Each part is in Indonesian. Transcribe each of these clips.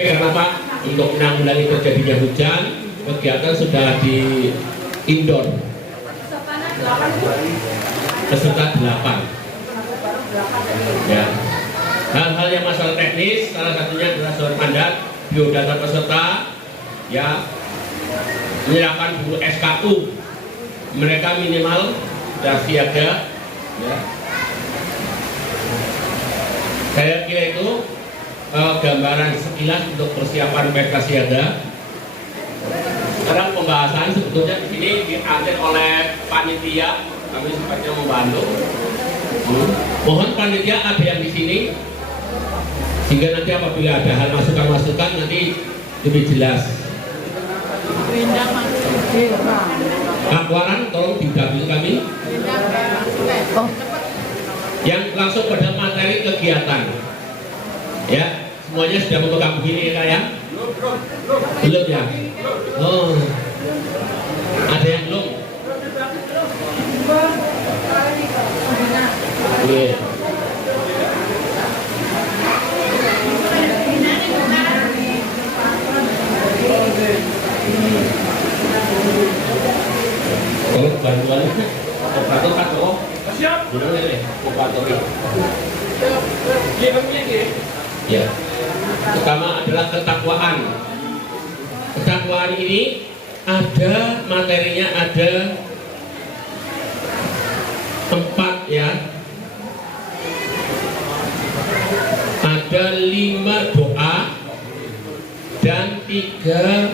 Karena Pak, untuk menanggulangi terjadinya hujan, kegiatan sudah di indoor. Peserta 8. Ya. Hal-hal yang masalah teknis, salah satunya adalah surat mandat, biodata peserta, ya, menyerahkan buku SKU, mereka minimal sudah siaga, ya. Saya kira itu gambaran sekilas untuk persiapan PK siaga. Sekarang pembahasan sebetulnya di sini diambil oleh panitia, kami sifatnya membantu. Mohon panitia ada yang di sini, sehingga nanti apabila ada hal masukan-masukan nanti lebih jelas. Akwaran tolong didampingi kami. Yang langsung pada materi kegiatan. Ya, semuanya sudah memegang begini ya? Belum ya? Oh, ada yang belum? Yeah. Kalau bantuan operator kan kok siap dulu ini operator ya. Pertama adalah ketakwaan. Ketakwaan ini ada materinya, ada 4 ya. Ada 5 doa dan 3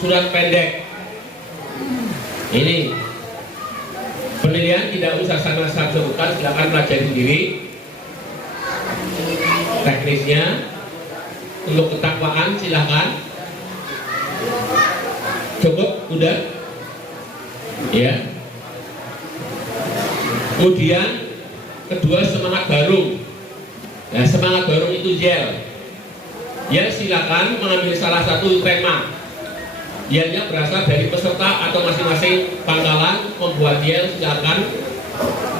surat pendek. Ini penilaian tidak usah saya sebutkan, silakan pelajari sendiri teknisnya. Untuk ketakwaan silakan. Cukup, udah ya. Kemudian kedua semangat baru. Nah, semangat baru itu gel. Ya, silakan mengambil salah satu tema. Ianya berasal dari peserta atau masing-masing pangkalan membuat gel, silakan.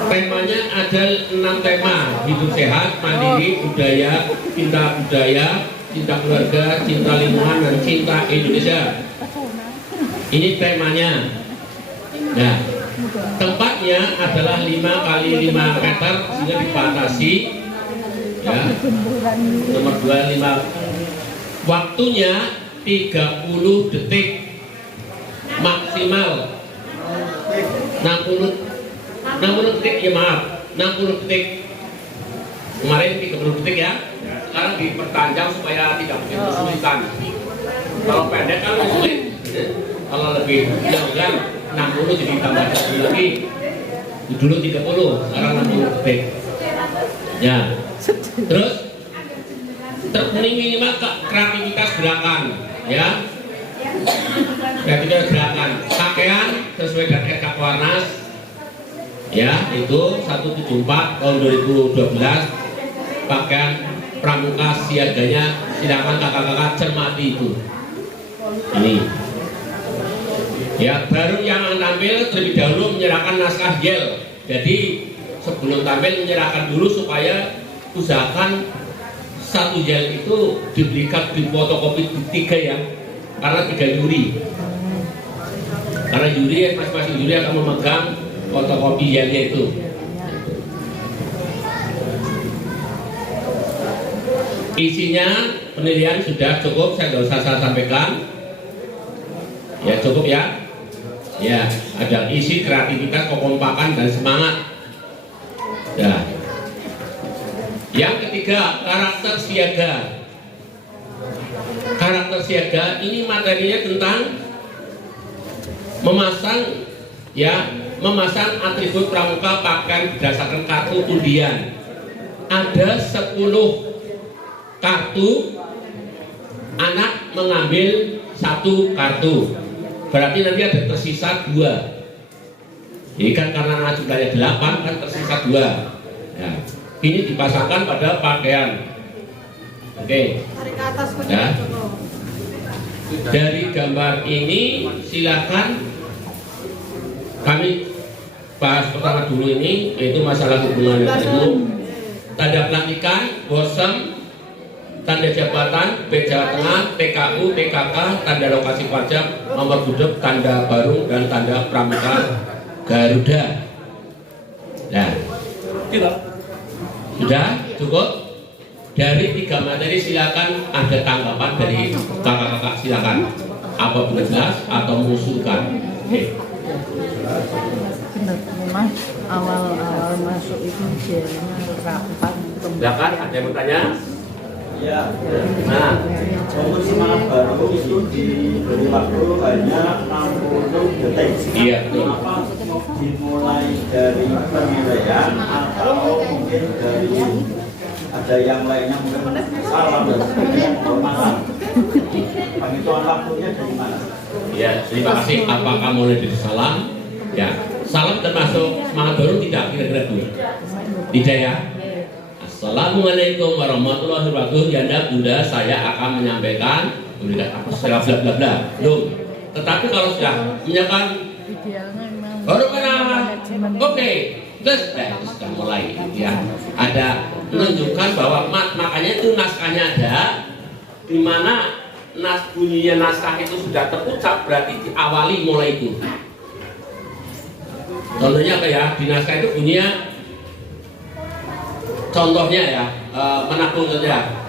Temanya ada 6 tema: hidup sehat, mandiri, budaya, cinta budaya, cinta keluarga, cinta lingkungan, dan cinta Indonesia. Ini temanya. Nah, tempatnya adalah 5 kali 5 meter sehingga dibatasi. Ya. Nomor 25. Waktunya 30 detik maksimal. 60 detik ya, maaf, 60 detik. Kemarin 30 detik ya. Sekarang diperpanjang supaya tidak mungkin kesulitan. Kalau pendek kan sulit. Kalau lebih jauh 60 jadi tambah 10 lagi. Dulu 30, sekarang 60 detik. Ya. Terus minimal kreativitas gerakan, ya. Kreativitas gerakan. Pakaian sesuai dengan RK Warnas. Ya, itu 174 tahun 2012. Pakaian pramuka siaganya, silakan kakak-kakak cermati itu. Ini. Ya, baru yang tampil terlebih dahulu menyerahkan naskah gel. Jadi sebelum tampil menyerahkan dulu supaya usahakan satu gel itu diberikan di fotokopi 3 ya, karena 3 juri. Karena juri, masing-masing juri akan memegang fotokopi gelnya itu. Isinya penilaian sudah cukup, saya tidak usah saya sampaikan. Ya, cukup ya. Ya, ada isi, kreativitas, kekompakan, dan semangat. Ya. Yang ketiga, karakter siaga. Karakter siaga ini materinya tentang memasang atribut pramuka pakaian berdasarkan kartu undian. Ada 10 kartu, anak mengambil 1 kartu. Berarti nanti ada tersisa 2. Ini kan karena jumlahnya 8 kan tersisa 2. Ya. Ini dipasangkan pada pakaian. Oke. Ya. Dari gambar ini silakan kami bahas pertama dulu ini, yaitu masalah hubungan dengan umum. Tanda pelantikan, bosom, tanda jabatan, B Jawa Tengah, TKU, TKK, tanda lokasi pajak, nomor gudeg, tanda baru, dan tanda pramuka Garuda. Nah, sudah cukup. Dari 3 materi silakan ada tanggapan dari kakak-kakak, silakan. Apa benar jelas atau mengusulkan? Memang awal masuk itu biayanya rapat. Silakan, ada yang bertanya? Ya, Nah, untuk semangat baru itu diberi waktu hanya 60 detik. iya betul. Apa dimulai dari penilaian atau mungkin dari ada yang lainnya mungkin salah dan penghormatan. Penghitungan waktunya dari mana? Ya, terima kasih. Apakah mulai dari salam? Ya, salam termasuk semangat baru tidak kira-kira dulu. Tidak ya? Assalamualaikum warahmatullahi wabarakatuh. Yanda Bunda, saya akan menyampaikan memberikan apa bla bla bla bla. Belum. Tetapi kalau sudah menyampaikan baru kenalan, oke, terus sudah mulai ya. Ada menunjukkan bahwa makanya itu naskahnya ada, di mana bunyinya naskah itu sudah terucap, berarti diawali mulai itu. Contohnya apa ya? Di naskah itu bunyinya, contohnya ya, menabung saja.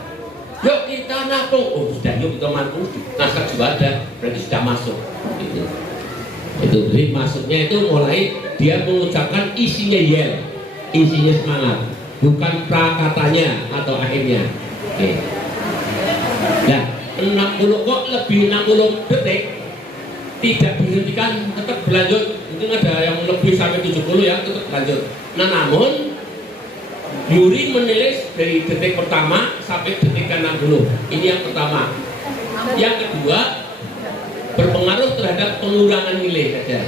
Yuk kita nabung, oh sudah, yuk kita nabung. Naskah juga ada, berarti sudah masuk. Itu jadi maksudnya itu mulai dia mengucapkan isinya yel, isinya semangat, bukan prakatanya atau akhirnya. Oke. Nah, 60 kok lebih 60 detik tidak dihentikan, tetap berlanjut. Mungkin ada yang lebih sampai 70 ya, tetap lanjut. Nah, namun Yuri menilai dari detik pertama sampai detik ke-60. Ini yang pertama. Yang kedua, berpengaruh terhadap pengurangan nilai saja.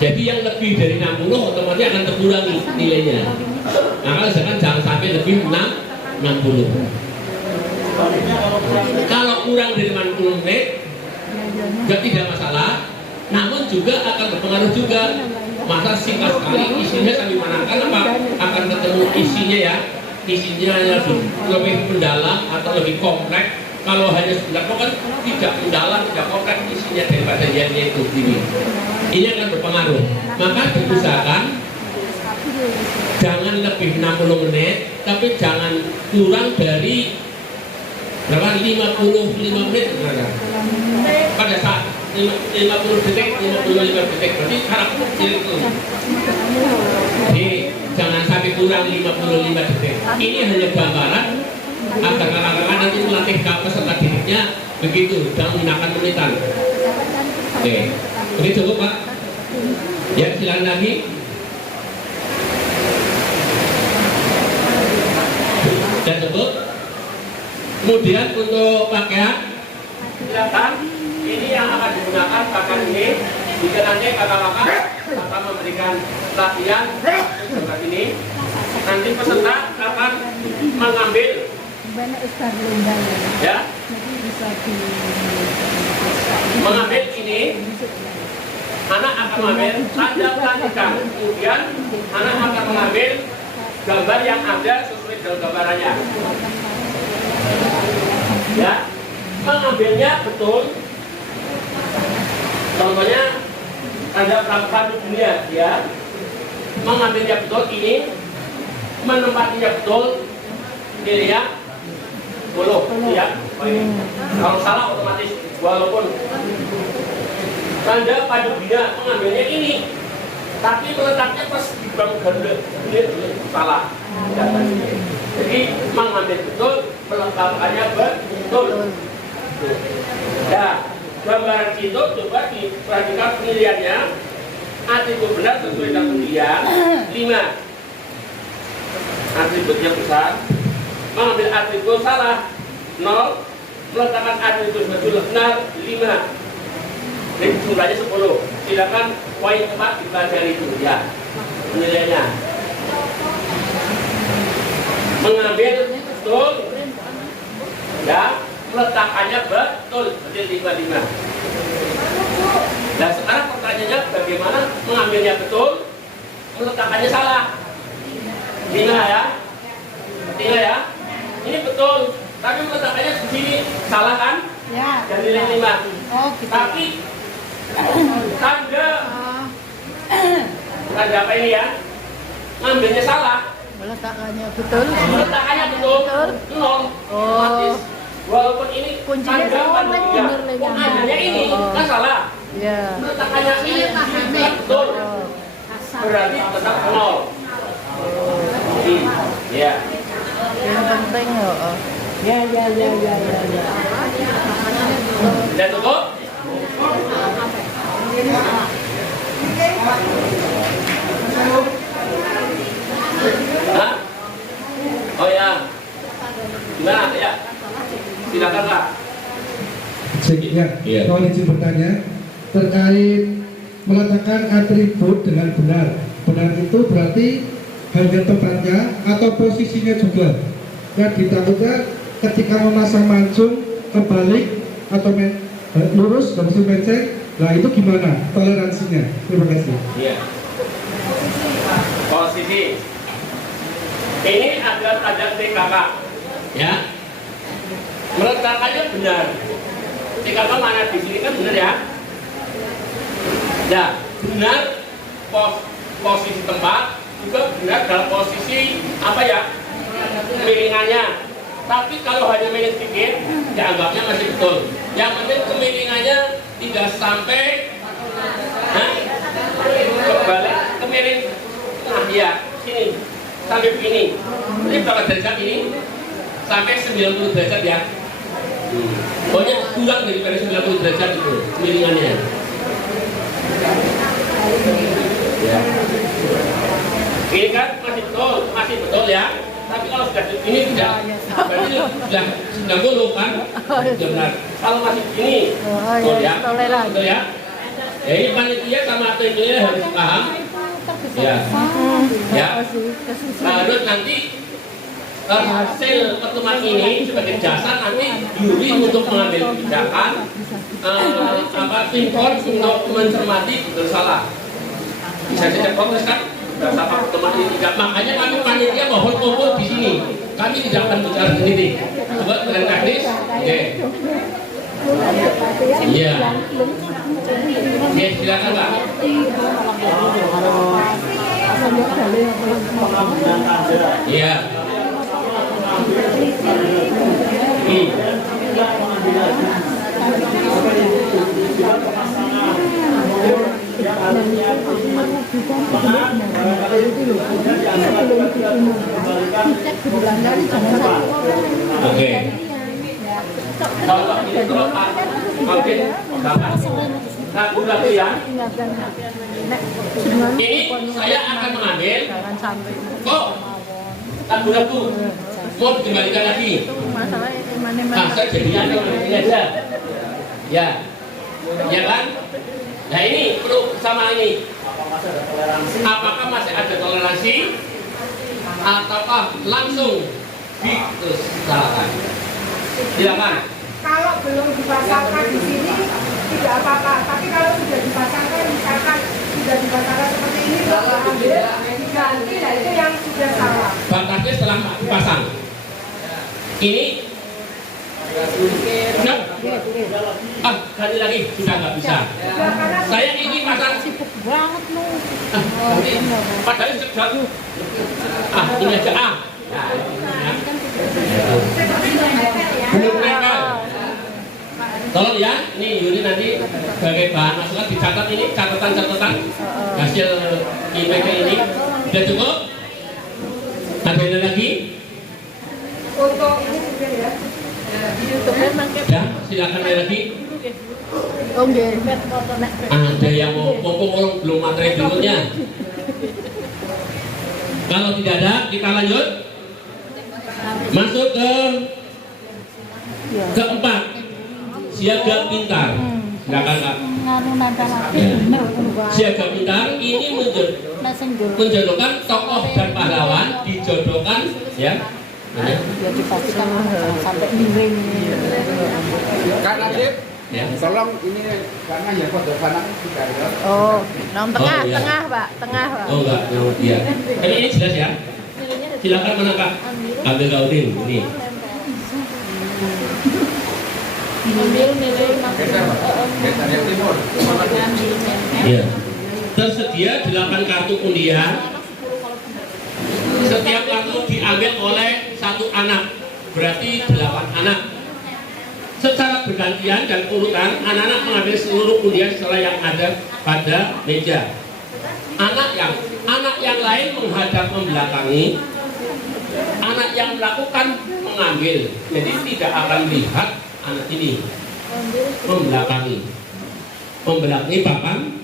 Jadi yang lebih dari 60 otomatis akan terkurangi nilainya. Maka misalkan jangan sampai lebih 60. Kalau kurang dari 60 menit, juga tidak masalah. Namun juga akan berpengaruh juga. Masa singkat sekali isinya sampai mana? Kan apa? Akan ketemu isinya ya. Isinya lebih mendalam atau lebih kompleks. Kalau hanya sebentar kok kan tidak mendalam, tidak kompleks isinya daripada yang itu ini. Ini akan berpengaruh. Maka diusahakan jangan lebih 60 menit, tapi jangan kurang dari berapa? 55 menit berapa? Pada saat 50 detik, 55 detik berarti cara kecil itu. Jadi jangan sampai kurang 55 detik. Ini hanya gambaran agar kakak-kakak nanti melatih peserta didiknya begitu, jangan menggunakan menitan. Oke, ini cukup Pak. Ya, silakan lagi. Dan cukup. Kemudian untuk pakaian, silakan. Ini yang akan digunakan pakaian ini. Jika nanti kakak-kakak akan memberikan latihan seperti ini, nanti peserta akan mengambil ya, mengambil ini, anak akan mengambil tanda pelantikan, kemudian anak akan mengambil gambar yang ada sesuai dengan gambarannya ya, mengambilnya betul. Contohnya tanda pramuka dunia ya, mengambilnya betul ini, menempatinya betul ini ya, bolong ya. Kalau salah otomatis walaupun tanda padu bina mengambilnya ini, tapi meletaknya pas di bank Garuda ini salah. Jadi mengambil betul, meletakkannya betul. Nah, gambaran itu coba diperhatikan penilaiannya. Atribut benar sesuai dengan penilaian 5. Atribut yang besar, mengambil atribut salah 0, meletakkan atribut betul benar 5. Jadi jumlahnya 10. Silakan poin 4 dipelajari itu ya penilaiannya. Mengambil betul ya, meletakkannya betul seperti 55. Nah sekarang pertanyaannya bagaimana mengambilnya betul, meletakkannya salah. 5 ya, 3 ya. Ini betul, Tapi meletakkannya di sini salah kan? Ya. Dan nilai 5. Oh, gitu. Tapi tanda apa ini ya? Ngambilnya salah. Meletakkannya betul. Meletakkannya betul. Nol. Otomatis. Walaupun ini Kuncinya tanda salah, ya. bener lagi. Adanya ini kan salah. Ya. Meletakkannya ini kan betul. Berarti tetap nol. Ya. Yang penting ya. Ya. Dan cukup. Hah? Oh ya. Gimana ya? Silakan Pak. Ya, kalau izin bertanya terkait meletakkan atribut dengan benar. Benar itu berarti hanya tempatnya atau posisinya juga. Yang ditakutkan ketika memasang mancung kebalik atau lurus dan menceng, nah itu gimana toleransinya? Terima kasih. Iya. Posisi ini adalah tanda TKK, ya. Meletakkannya benar. TKK mana di sini kan benar ya? Ya, benar posisi tempat juga benar dalam posisi apa ya? Kemiringannya. Tapi kalau hanya miring sedikit, ya anggapnya masih betul. Yang penting kemiringannya tidak sampai kebalik kemiring. Nah ya, sini sampai begini. Ini berapa derajat ini? Sampai 90 derajat ya. Pokoknya kurang daripada 90 derajat itu kemiringannya. Ya. Ini kan masih betul ya. Tapi kalau sudah ini tidak, berarti sudah golong kan? Sudah benar. Kalau masih begini, betul ya, betul ya. Ya ini panitia sama timnya harus paham. Ya, ya. Lalu nanti hasil pertemuan ini sebagai dasar nanti juri untuk mengambil kebijakan impor untuk mencermati betul salah. Bisa saja progres kan? Dasar pertemuan ini tidak. Makanya kami panitia mohon kumpul di sini. Kami tidak akan bicara sendiri. Coba dengan teknis. Oke. Iya. Oke, silakan Pak. Iya. Oke. Kalau ini terlepas, oke, ragu ya. Ini saya akan mengambil. Kok ragu mau dikembalikan lagi? Ah, saya jadikan ini aja. Ya, ya kan? Nah ini perlu sama ini. Apakah masih ada toleransi ataukah langsung disalahkan? Silakan. Kalau belum dipasangkan di sini tidak apa-apa, tapi kalau sudah dipasangkan, misalkan sudah dipasangkan seperti ini, kalau ambil diganti, nah itu yang sudah salah. Batasnya setelah dipasang. Ini nah, ganti lagi sudah nggak bisa. Saya ini pasang Sibuk banget lu. padahal sudah. Ini aja belum mereka. Tolong ya, ini Yuri nanti sebagai bahan masukan dicatat ini catatan hasil IPK ini. Sudah cukup? Ada lagi? Untuk ini juga ya. Ya, silakan ada lagi. Ada yang mau ngomong belum materi berikutnya. Kalau tidak ada, kita lanjut. Masuk ke keempat, siaga pintar. Silakan Kak. Siaga pintar ini menjodohkan tokoh dan pahlawan, dijodohkan ya. Sampai miring. Kak Najib, Ya. tolong ini karena ya kode kanan tidak ada. Oh, nom tengah, Oh, iya. tengah Pak, tengah Pak. Oh enggak, iya. Ini jelas ya. Silakan menangkap. Ambil Gaudin ini. Ambil nilai Geser, Pak. Geser yang timur. Ya. Tersedia 8 kartu undian. Setiap kartu diambil oleh satu anak, berarti 8 anak. Secara bergantian dan urutan, anak-anak mengambil seluruh undian setelah yang ada pada meja. Anak yang lain menghadap membelakangi, anak yang melakukan mengambil, jadi tidak akan lihat anak ini membelakangi papan,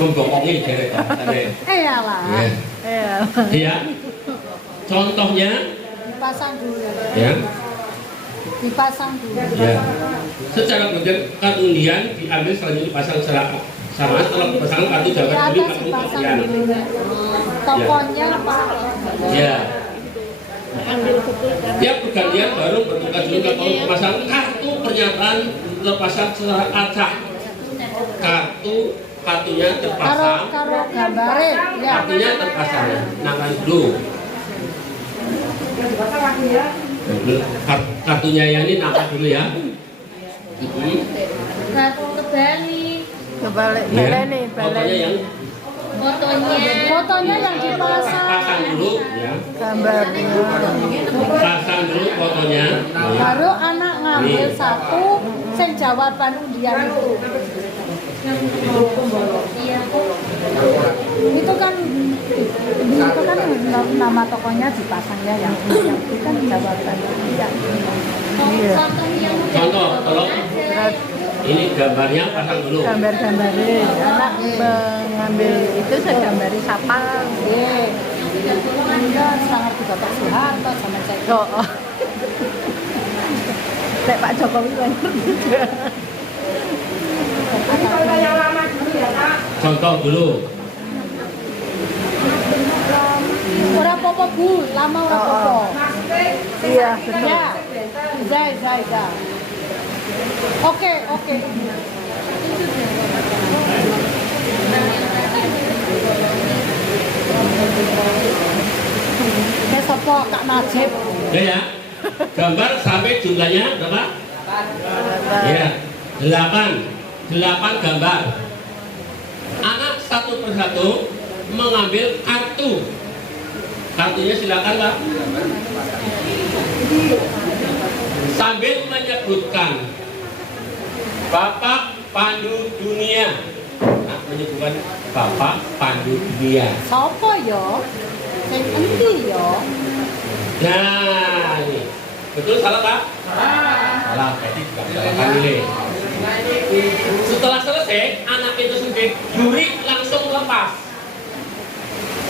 membokongi jeret. Iyalah. Ya. Iya. Ya. Contohnya, Dipasang dulu. ya. Dipasang dulu. Ya. Secara bergantian kartu undian diambil selanjutnya dipasang secara sama. Setelah dipasang kartu Di jangan dulu atas kartu dipasang undian. dulu. Tokonya apa? Ya. Tiap pergantian baru bertugas dulu ke memasang kartu pernyataan terpasang secara acak. Kartunya terpasang. Karo gambare. Ya. Kartunya terpasang. Nah, dulu. Dipasang lagi ya. Kartunya yang ini nangkat dulu ya. Kartu kebalik. Kebalik. Ya. Baleni. Fotonya yang Fotonya yang dipasang. pasang dulu ya. Gambarnya. Pasang dulu fotonya. Baru anak ngambil satu, sing jawaban undian itu. Iya. Itu kan nama tokonya dipasang ya, yang itu kan jawaban undian. Iya. Foto yang Contoh, tolong. Terus Ini gambarnya pasang dulu. gambar-gambarnya anak mengambil itu saya gambari sapang. Iya. Enggak, sangat juga Pak Soeharto sama Ceko. Kayak Pak Jokowi banget. Ini kalau yang lama dulu ya Kak. Contoh dulu. Ora apa-apa Bu, lama ora apa-apa. Maksudnya Iya, betul. Zai. Oke. Kayak sopo Kak Najib. Ya. Gambar sampai jumlahnya berapa? Ya. 8 gambar. Anak satu persatu mengambil kartu. Kartunya silakan Pak. Sambil menyebutkan Bapak Pandu Dunia. Nah, menyebutkan Bapak Pandu Dunia. Sopo yo? Sing endi yo? Nah, ini. Betul salah Pak? Salah, berarti juga salah nilai. Setelah selesai, anak itu sendiri juri langsung lepas.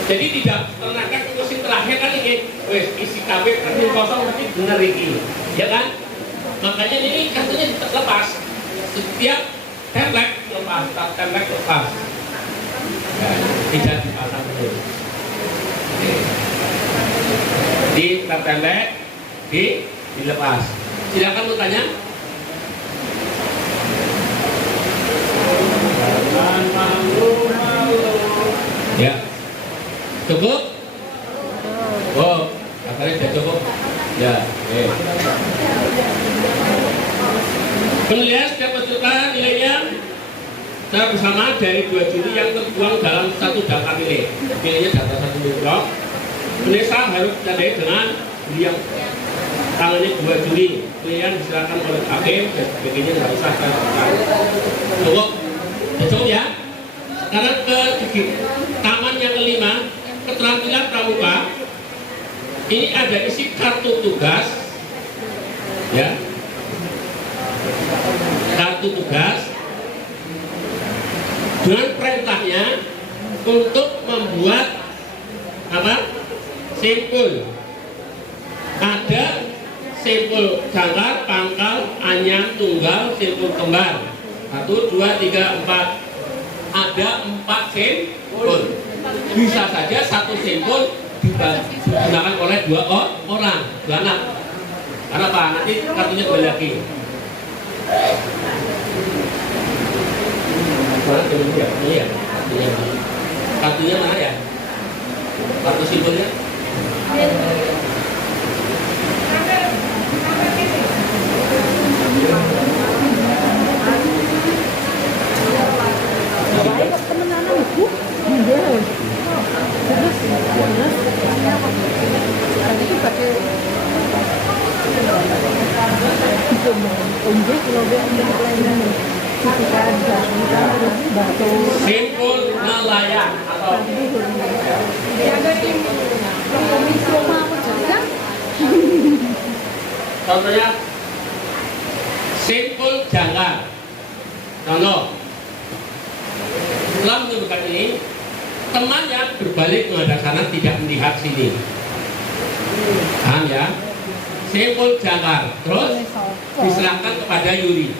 Jadi tidak ternakan kursi terakhir kan ini, wes isi KB berarti kosong berarti benar ini, ya kan? Makanya ini kartunya lepas. Setiap template lepas, template lepas. Ya, tidak dipasang terus. Di template dilepas. Silakan bertanya. Ya. Cukup? Oh, akhirnya sudah cukup. Ya, Penilaian setiap peserta nilainya secara bersama dari 2 juri yang tertuang dalam satu daftar nilai. Nilainya daftar 1 blok. Pemirsa harus ditandai dengan yang tangannya 2 juri. Penilaian diserahkan oleh hakim dan sebagainya nggak usah saya. Cukup? Cukup ya? Sekarang ke taman yang kelima, keterampilan pramuka. Ini ada isi kartu tugas, ya, kartu tugas dengan perintahnya untuk membuat apa? Simpul. Ada simpul jangkar, pangkal, anyam, tunggal, simpul kembar. 1, 2, 3, 4. Ada 4 simpul. Bisa saja satu simpul digunakan oleh 2 orang, 2 anak. Karena apa? Nanti kartunya kembali lagi. Mana kartunya? Iya, kartunya mana ya? Kartu simpulnya? unjuk kalau dia ambil lainnya ketika ada batu Simpul nelayan atau Rumah aku juga. contohnya simpul jangkar. Contoh, setelah menunjukkan ini, temannya berbalik menghadap sana, tidak melihat sini. Paham ya? Simpul jangkar. Terus diserahkan kepada Yuri.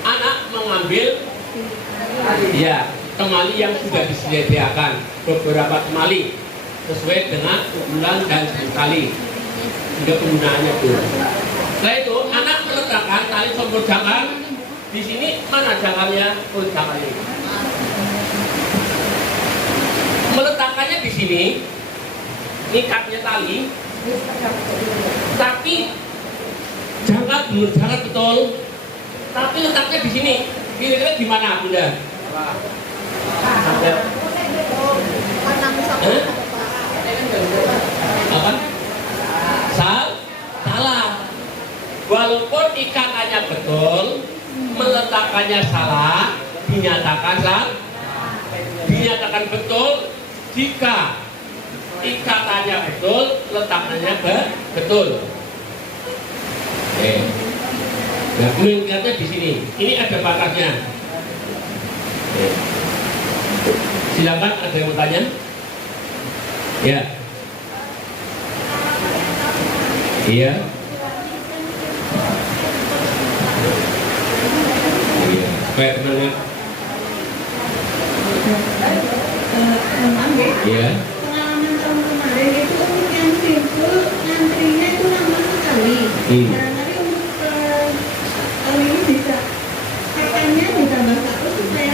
Anak mengambil ya temali yang sudah disediakan, beberapa temali sesuai dengan ukuran dan sekali hingga penggunaannya itu. Setelah itu anak meletakkan tali simpul jangkar di sini. Mana jangkarnya? Oh, jangkar ini. Meletakkannya di sini, ngikatnya tali, tapi jangkar belum jangkar betul. Tapi letaknya di sini. Kira-kira di mana, Bunda? Apa? Salah. Walaupun ikatannya betul, meletakkannya salah, dinyatakan betul jika ikatannya betul, letakkannya betul. Oke. Nah, mengingatnya di sini. Ini ada batasnya. Oke. Silakan, ada yang mau tanya? Ya. Iya. Iya. Kayak temannya. Iya. Pengalaman tahun kemarin itu yang simpul ngantrinya itu lama sekali. Barangkali untuk tahun ini bisa kakaknya ditambah satu supaya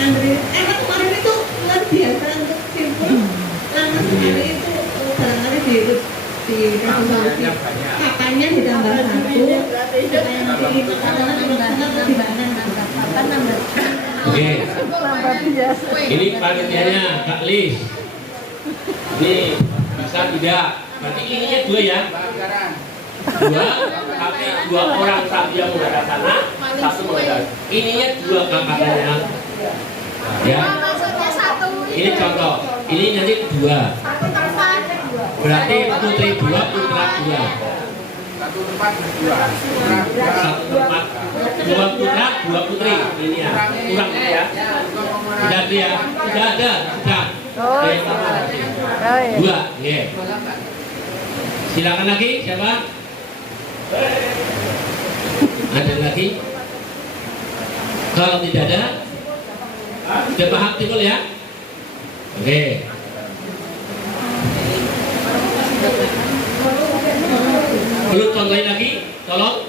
antri. Emang kemarin itu luar biasa untuk simpul lama sekali itu barangkali dikasih kakaknya ditambah satu supaya nanti lebih banyak nambah. Oke. Ini panitianya Kak Lis. Ini bisa tidak? Berarti ininya dua ya? Dua, tapi dua orang satu yang menghadap sana, satu menghadap. Ininya dua kakaknya. Ya. Ini contoh. Ini nanti dua. Berarti putri dua, putra dua. Satu tempat berdua. Satu tempat. Dua putra, dua putri. Ini ya. Kurang ya. Sudah ada ya? Sudah ada. Sudah. Dua. Ya. Silakan lagi. Siapa? Ada lagi? Kalau tidak ada, sudah paham timbul ya? Oke. Belum contohin lagi, tolong.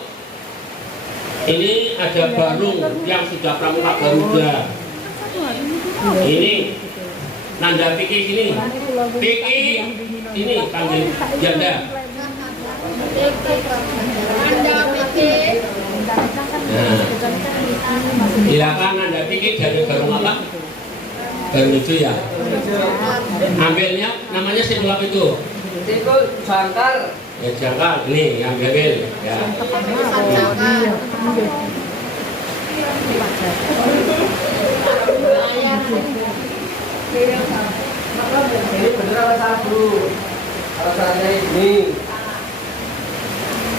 Ini ada barung yang sudah pramuka Garuda. Ini nanda Piki sini. Piki ini panggil janda. Nah, silakan nanda Piki dari barung apa? Barung lucu ya. Ambilnya namanya simpul apa itu? Simpul jangkar. Ya jangkar, ini yang ambil ya. Ini bener apa salah dulu? Kalau salahnya ini,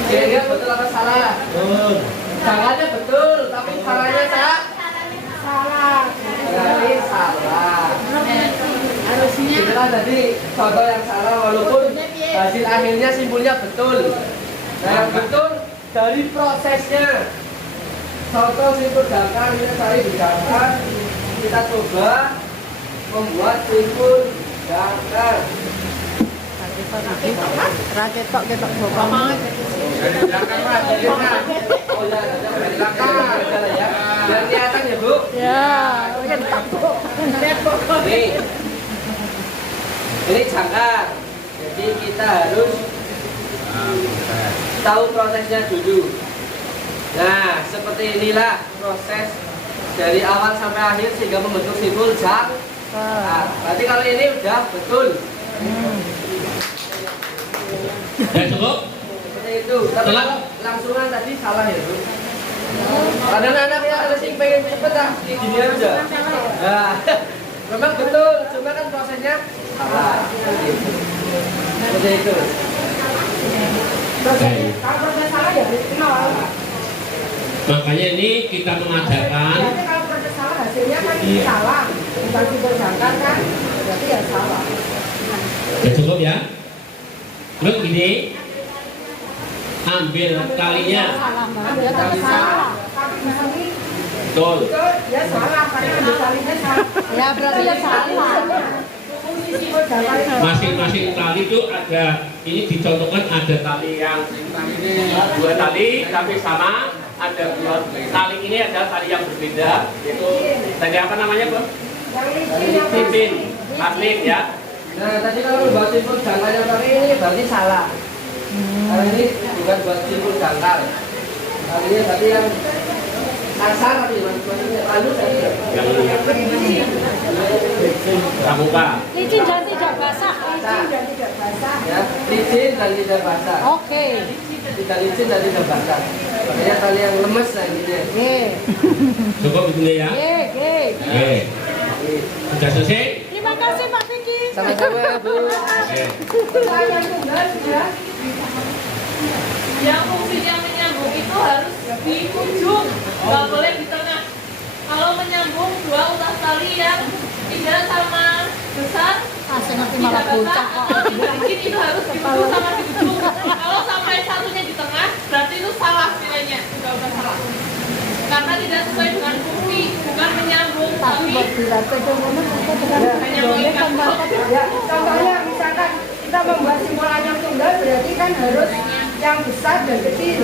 kira-kira betul apa salah? Jangannya betul, tapi salahnya salah. Berarti salah. Harusnya Itulah tadi contoh yang salah walaupun hasil akhirnya simpulnya betul. Nah, yang betul dari prosesnya. Contoh simpul jangkar ini saya dijangkar, kita coba membuat simpul jangkar. Raketok ketok bapak. Dari belakang Mas, dari belakang. Oh ya, dari belakang ya. Biar kelihatan ya Bu. Ya, kan takut. Ini jangkar. Jadi kita harus tahu prosesnya dulu. Nah, seperti inilah proses dari awal sampai akhir sehingga membentuk simpul jangkar. Berarti kalau ini udah betul. Dan cukup? Seperti itu. Tapi Telat. kalau langsungan tadi salah ya, Bu. Kadang anaknya ada sih pengen cepet lah, gini aja. Nah, memang betul, cuma kan prosesnya salah. Seperti itu. Kalau proses salah ya nol. Makanya ini kita mengadakan. Berarti kalau proses salah hasilnya kan Iya. salah. Bukan simpul jangkar kan, berarti ya salah. Ya cukup ya. Terus gini, ambil talinya. Salah Mbak, dia tetap salah. Tapi di sini Betul. itu ya salah karena ambil talinya salah. Ya berarti ya salah. Fungsi simpul jangkar itu Masing-masing tali itu ada, ini dicontohkan ada tali yang dua tali tapi sama, ada dua tali ini ada tali yang berbeda, yaitu tadi apa namanya Bu? yang licin yang Cincin, atlet ya. Nah, tadi kalau buat simpul jangkar yang pakai ini berarti salah. Karena ini bukan buat simpul jangkar. Tadinya tadi yang kasar tadi, maksudnya halus tadi. Yang ini pramuka. Licin dan tidak basah. licin dan tidak basah. Ya, licin dan tidak basah. Oke. Tidak licin dan tidak basah. Makanya tali yang lemes lah gitu ya. Oke. Cukup begini ya. Oke. Oke. Sudah selesai? Terima kasih Pak Vicky. Sama-sama, Bu. Oke. Pertanyaan tunggal sudah. Yang fungsinya menyambung itu harus di ujung, nggak boleh di tengah. Kalau menyambung dua ulas tali yang tidak sama besar, Asal nanti tidak malah bocah basah, kok. sedikit itu harus di ujung sama di ujung. Kalau sampai satunya di tengah, berarti itu salah nilainya, udah salah. Karena tidak sesuai dengan fungsi, bukan menyambung, Tapi tapi buat dilatih ke mana kita dengan kan Ya, contohnya misalkan kita membuat simpul anyam tunggal berarti kan harus yang besar dan kecil.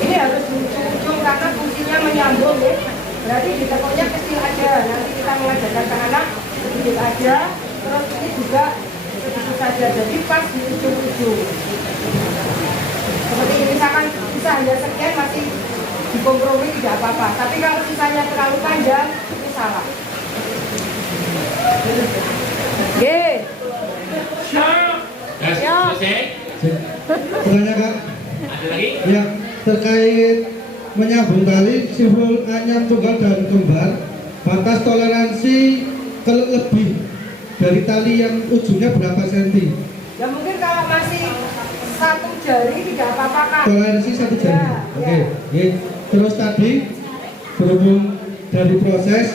Ini harus di ujung karena fungsinya menyambung ya. Berarti ditekuknya kecil aja. Nanti kita mengajarkan ke anak sedikit aja. Terus ini juga sedikit saja. Jadi pas di ujung-ujung. Seperti ini misalkan bisa hanya sekian masih dikompromi tidak apa-apa. Tapi kalau sisanya terlalu panjang itu salah. Oke. Sudah selesai? Pertanyaan Kak, Ada lagi? ya terkait menyambung tali simpul anyam tunggal dan kembar, batas toleransi lebih dari tali yang ujungnya berapa senti? Ya mungkin kalau masih satu jari tidak apa-apa kan? Toleransi 1 jari. Ya, Oke. ya. Oke. Terus tadi berhubung dari proses,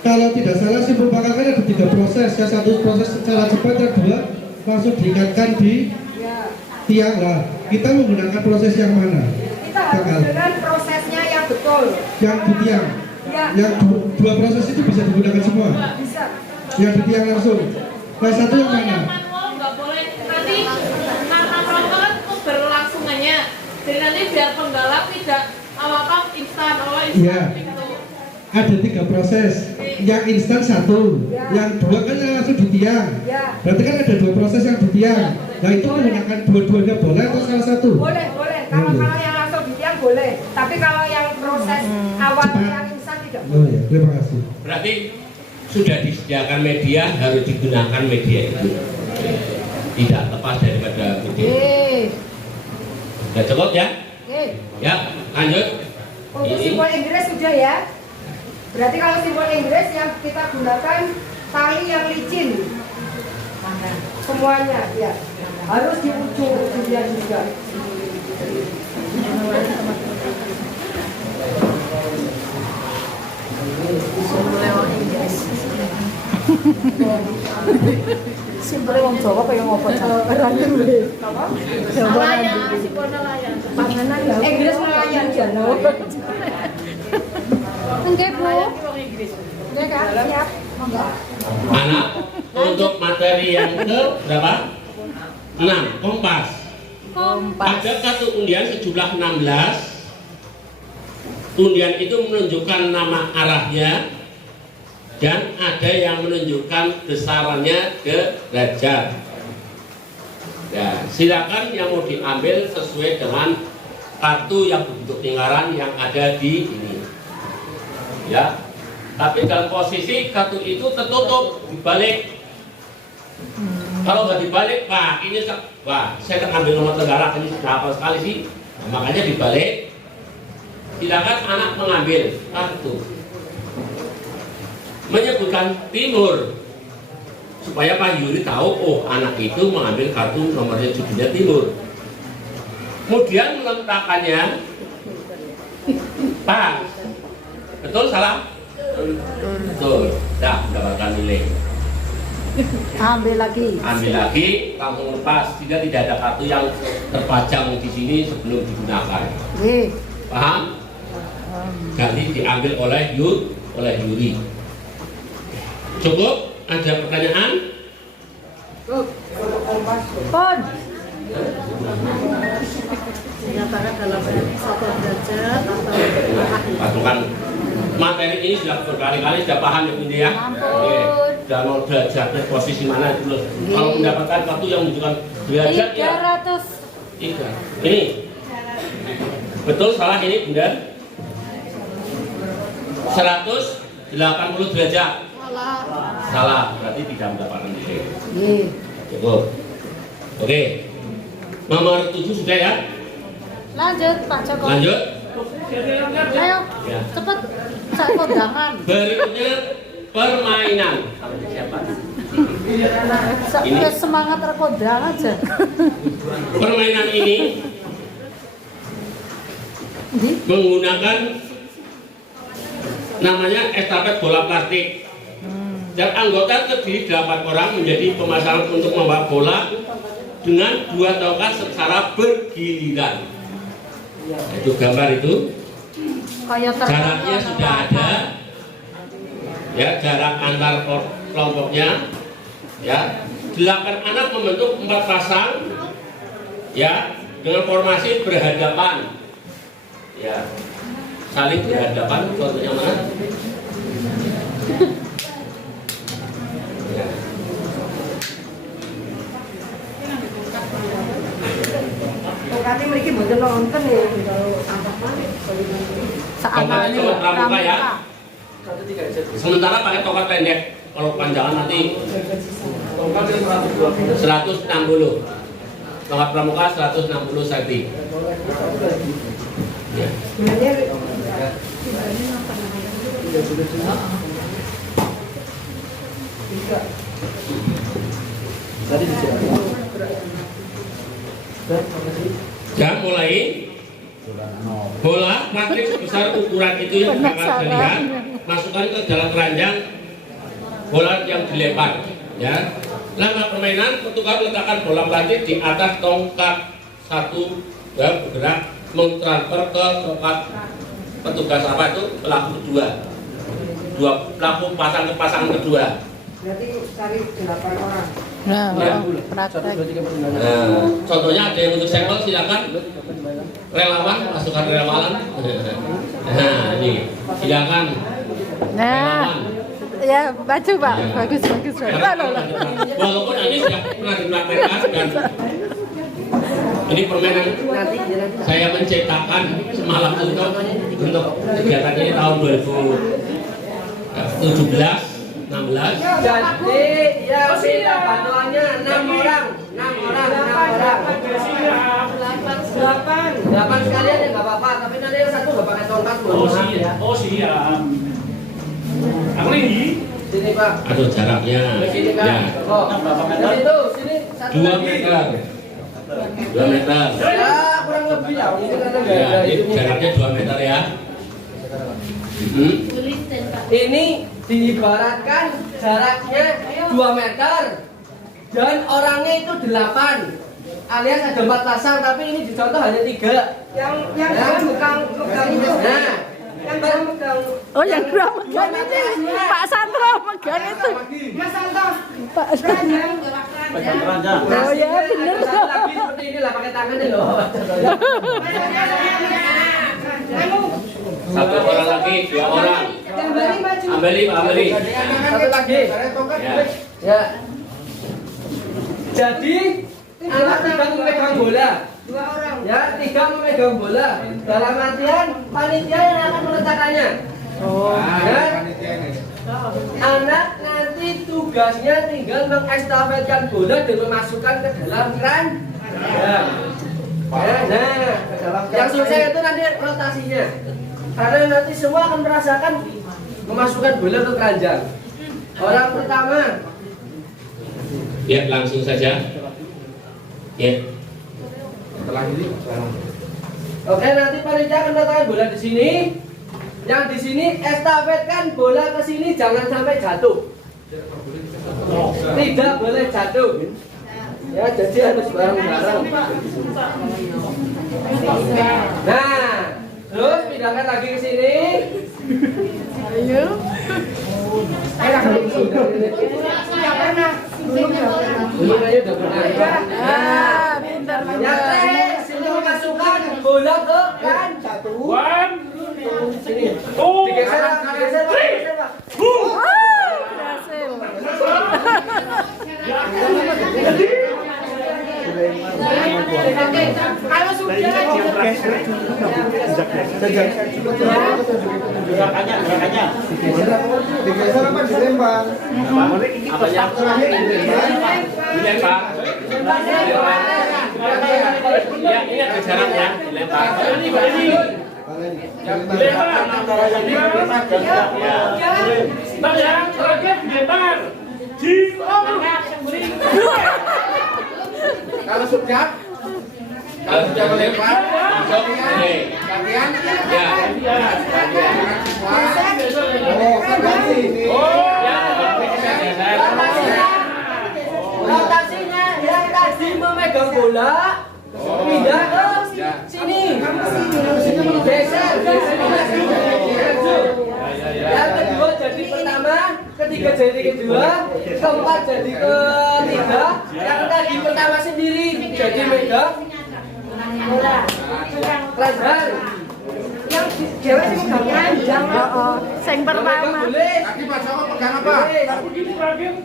kalau tidak salah simpul pangkal kan ada 3 proses. Yang satu proses secara cepat, yang kedua langsung diikatkan di Ya. tiang lah. Kita menggunakan proses yang mana? Kita harus dengan prosesnya yang betul. Yang di tiang. Ya, Yang dua proses itu bisa digunakan semua. bisa. Yang di tiang langsung. Yang satu yang kalau mana? yang manual nggak boleh. Nanti karena pramuka kan keberlangsungannya, jadi nanti biar penggalak tidak apa-apa instan, Iya. gitu. Ada 3 proses. Yang instan 1, yang 2 kan langsung di tiang. Ya. Berarti kan ada 2 proses yang di tiang. Nah itu menggunakan dua-duanya boleh atau salah satu? Boleh, boleh. Kalau yang langsung di tiang boleh. Tapi kalau yang proses awal Cepat. yang instan tidak Oh boleh. ya, terima kasih. Berarti sudah disediakan media, harus digunakan media itu. Tidak lepas daripada media. Ya cukup ya? Ya, lanjut. Untuk Ini simpul Inggris sudah ya. Berarti kalau simpul Inggris yang kita gunakan tali yang licin. Semuanya ya. Harus di ujung-ujungnya juga. Simpel wong Jawa kaya ngopo ora ngerti. Apa? Nelayan, simpul nelayan. Panganan ya. Inggris nelayan jano. Nggih, Bu. Wong Inggris. Oke Kak, siap. Monggo. anak untuk materi yang ke berapa? 6, kompas. Ada kartu undian sejumlah 16. Undian itu menunjukkan nama arahnya dan ada yang menunjukkan besarannya derajat. Ya, silakan yang mau diambil sesuai dengan kartu yang berbentuk lingkaran yang ada di ini. Ya, tapi dalam posisi kartu itu tertutup dibalik. Kalau nggak dibalik, Pak, ini wah, saya ambil nomor negara ini berapa sekali sih? Nah, makanya dibalik. Silakan anak mengambil kartu. Menyebutkan timur supaya Pak Yuri tahu, oh anak itu mengambil kartu nomornya judulnya timur. Kemudian meletakkannya pas. Betul salah? Betul. Dah mendapatkan nilai. Ambil lagi, langsung lepas. Tidak ada kartu yang terpajang di sini sebelum digunakan. Paham? Jadi diambil oleh Yuri. Cukup? Ada pertanyaan? Pon. Dinyatakan dalam satu derajat atau Pasukan materi ini sudah berkali-kali sudah paham ya Bunda ya. Sudah mau derajatnya posisi mana itu loh. Kalau mendapatkan kartu yang menunjukkan derajat ya 3. Ini betul salah ini Bunda? 180 derajat. Salah, berarti tidak mendapatkan nilai. Cukup. Oke. Nomor 7 sudah ya? Lanjut Pak Joko. Lanjut. Ayo, Ya. cepet. Saya kondangan. Berikutnya permainan. Ini semangat rekodang aja. Permainan ini menggunakan namanya estafet bola plastik. Dan anggota terdiri 8 orang menjadi pemasangan untuk membawa bola dengan 2 tongkat secara bergiliran. Itu gambar itu. Jaraknya sudah ada. Ya, jarak antar kelompoknya. Ya, 8 anak membentuk 4 pasang. Ya, dengan formasi berhadapan. Ya, saling berhadapan. Contohnya mana? Tongkatnya mereka bukan nonton ya, sampah mana? Tongkatnya cuma pramuka ya. Sementara pakai tongkat pendek. Kalau panjangan nanti 160. Tongkat pramuka 160 cm. Ya. Dan mulai bola plastik sebesar ukuran itu yang akan dilihat masukkan ke dalam keranjang bola yang dilempar. Ya, langkah permainan petugas letakkan bola plastik di atas tongkat satu dan bergerak mentransfer ke tongkat petugas apa itu pelaku dua pelaku pasang ke pasangan kedua. Berarti cari 8 orang. Nah, Ya. praktek. Nah, contohnya ada yang untuk sampel silakan. Relawan, masukkan relawan. Nah, ini silakan. Nah, ya baju Pak, bagus. Walaupun ini sudah pernah dipraktekkan dan ini permainan saya menciptakan semalam untuk kegiatan ini tahun 2017. 16. Jadi yang minta bantuannya 6 orang. 8 sekalian ya nggak apa-apa, tapi nanti yang satu nggak pakai tongkat. Oh siap. Aku ini. Sini Pak. Aduh jaraknya. Sini Kak. Ya. Oh, dari itu sini 1 2 lagi. meter. 2 meter. Ya kurang lebih ya. Ini karena nggak Ya, ada ini ini. jaraknya 2 meter ya. Ini diibaratkan jaraknya 2 meter dan orangnya itu 8 alias ada 4 pasang, tapi ini dicontoh hanya 3. Yang megang itu. Nah, Yang megang. Oh, yang dua megang ini Pak Sandro megang itu. Mas Santo. Pak Sandro. Pegang keranjang. Oh ya bener. satu lagi seperti ini lah pakai tangannya loh. Satu orang lagi, 2 orang. Kembali maju. Ambeli. Satu lagi. Ya. Ya. Jadi anak 3 memegang bola. 2 orang. Ya, 3 memegang bola. Dalam artian panitia yang akan meletakkannya. Oh. Ya. Anak nanti tugasnya tinggal mengestafetkan bola dan memasukkan ke dalam keranjang. Nah, yang selesai itu nanti rotasinya. Karena nanti semua akan merasakan memasukkan bola ke keranjang. Orang pertama. Ya, langsung saja. Ya. Setelah ini. Oke, nanti panitia akan meletakkan bola di sini. Yang di sini estafetkan bola ke sini, jangan sampai jatuh. Tidak boleh jatuh. Ya, jadi harus bareng-bareng. Nah, terus pindahkan lagi ke sini. Ayo. Belum aja udah pernah. Ah, pintar Yang pintar. terakhir, sini memasukkan bola ke kan satu. One, Sini. two, Digeser, Pak. Digeser, Pak. Digeser, Pak. Berhasil. Kalau sudah Gerakannya. Digeser apa dilempar? Dilempar. Ya, ingat jaraknya, dilempar. Bang ya, terakhir dilempar. Kalau sudah melempar, masuk. Oke. Ya. rotasinya yang tadi memegang bola pindah ke sini. Geser. Yang kedua jadi pertama, ketiga jadi kedua, keempat jadi ketiga, yang tadi pertama sendiri jadi megang keranjang. yang cewek sih megang keranjang. Sing pertama. Boleh. Pegang apa?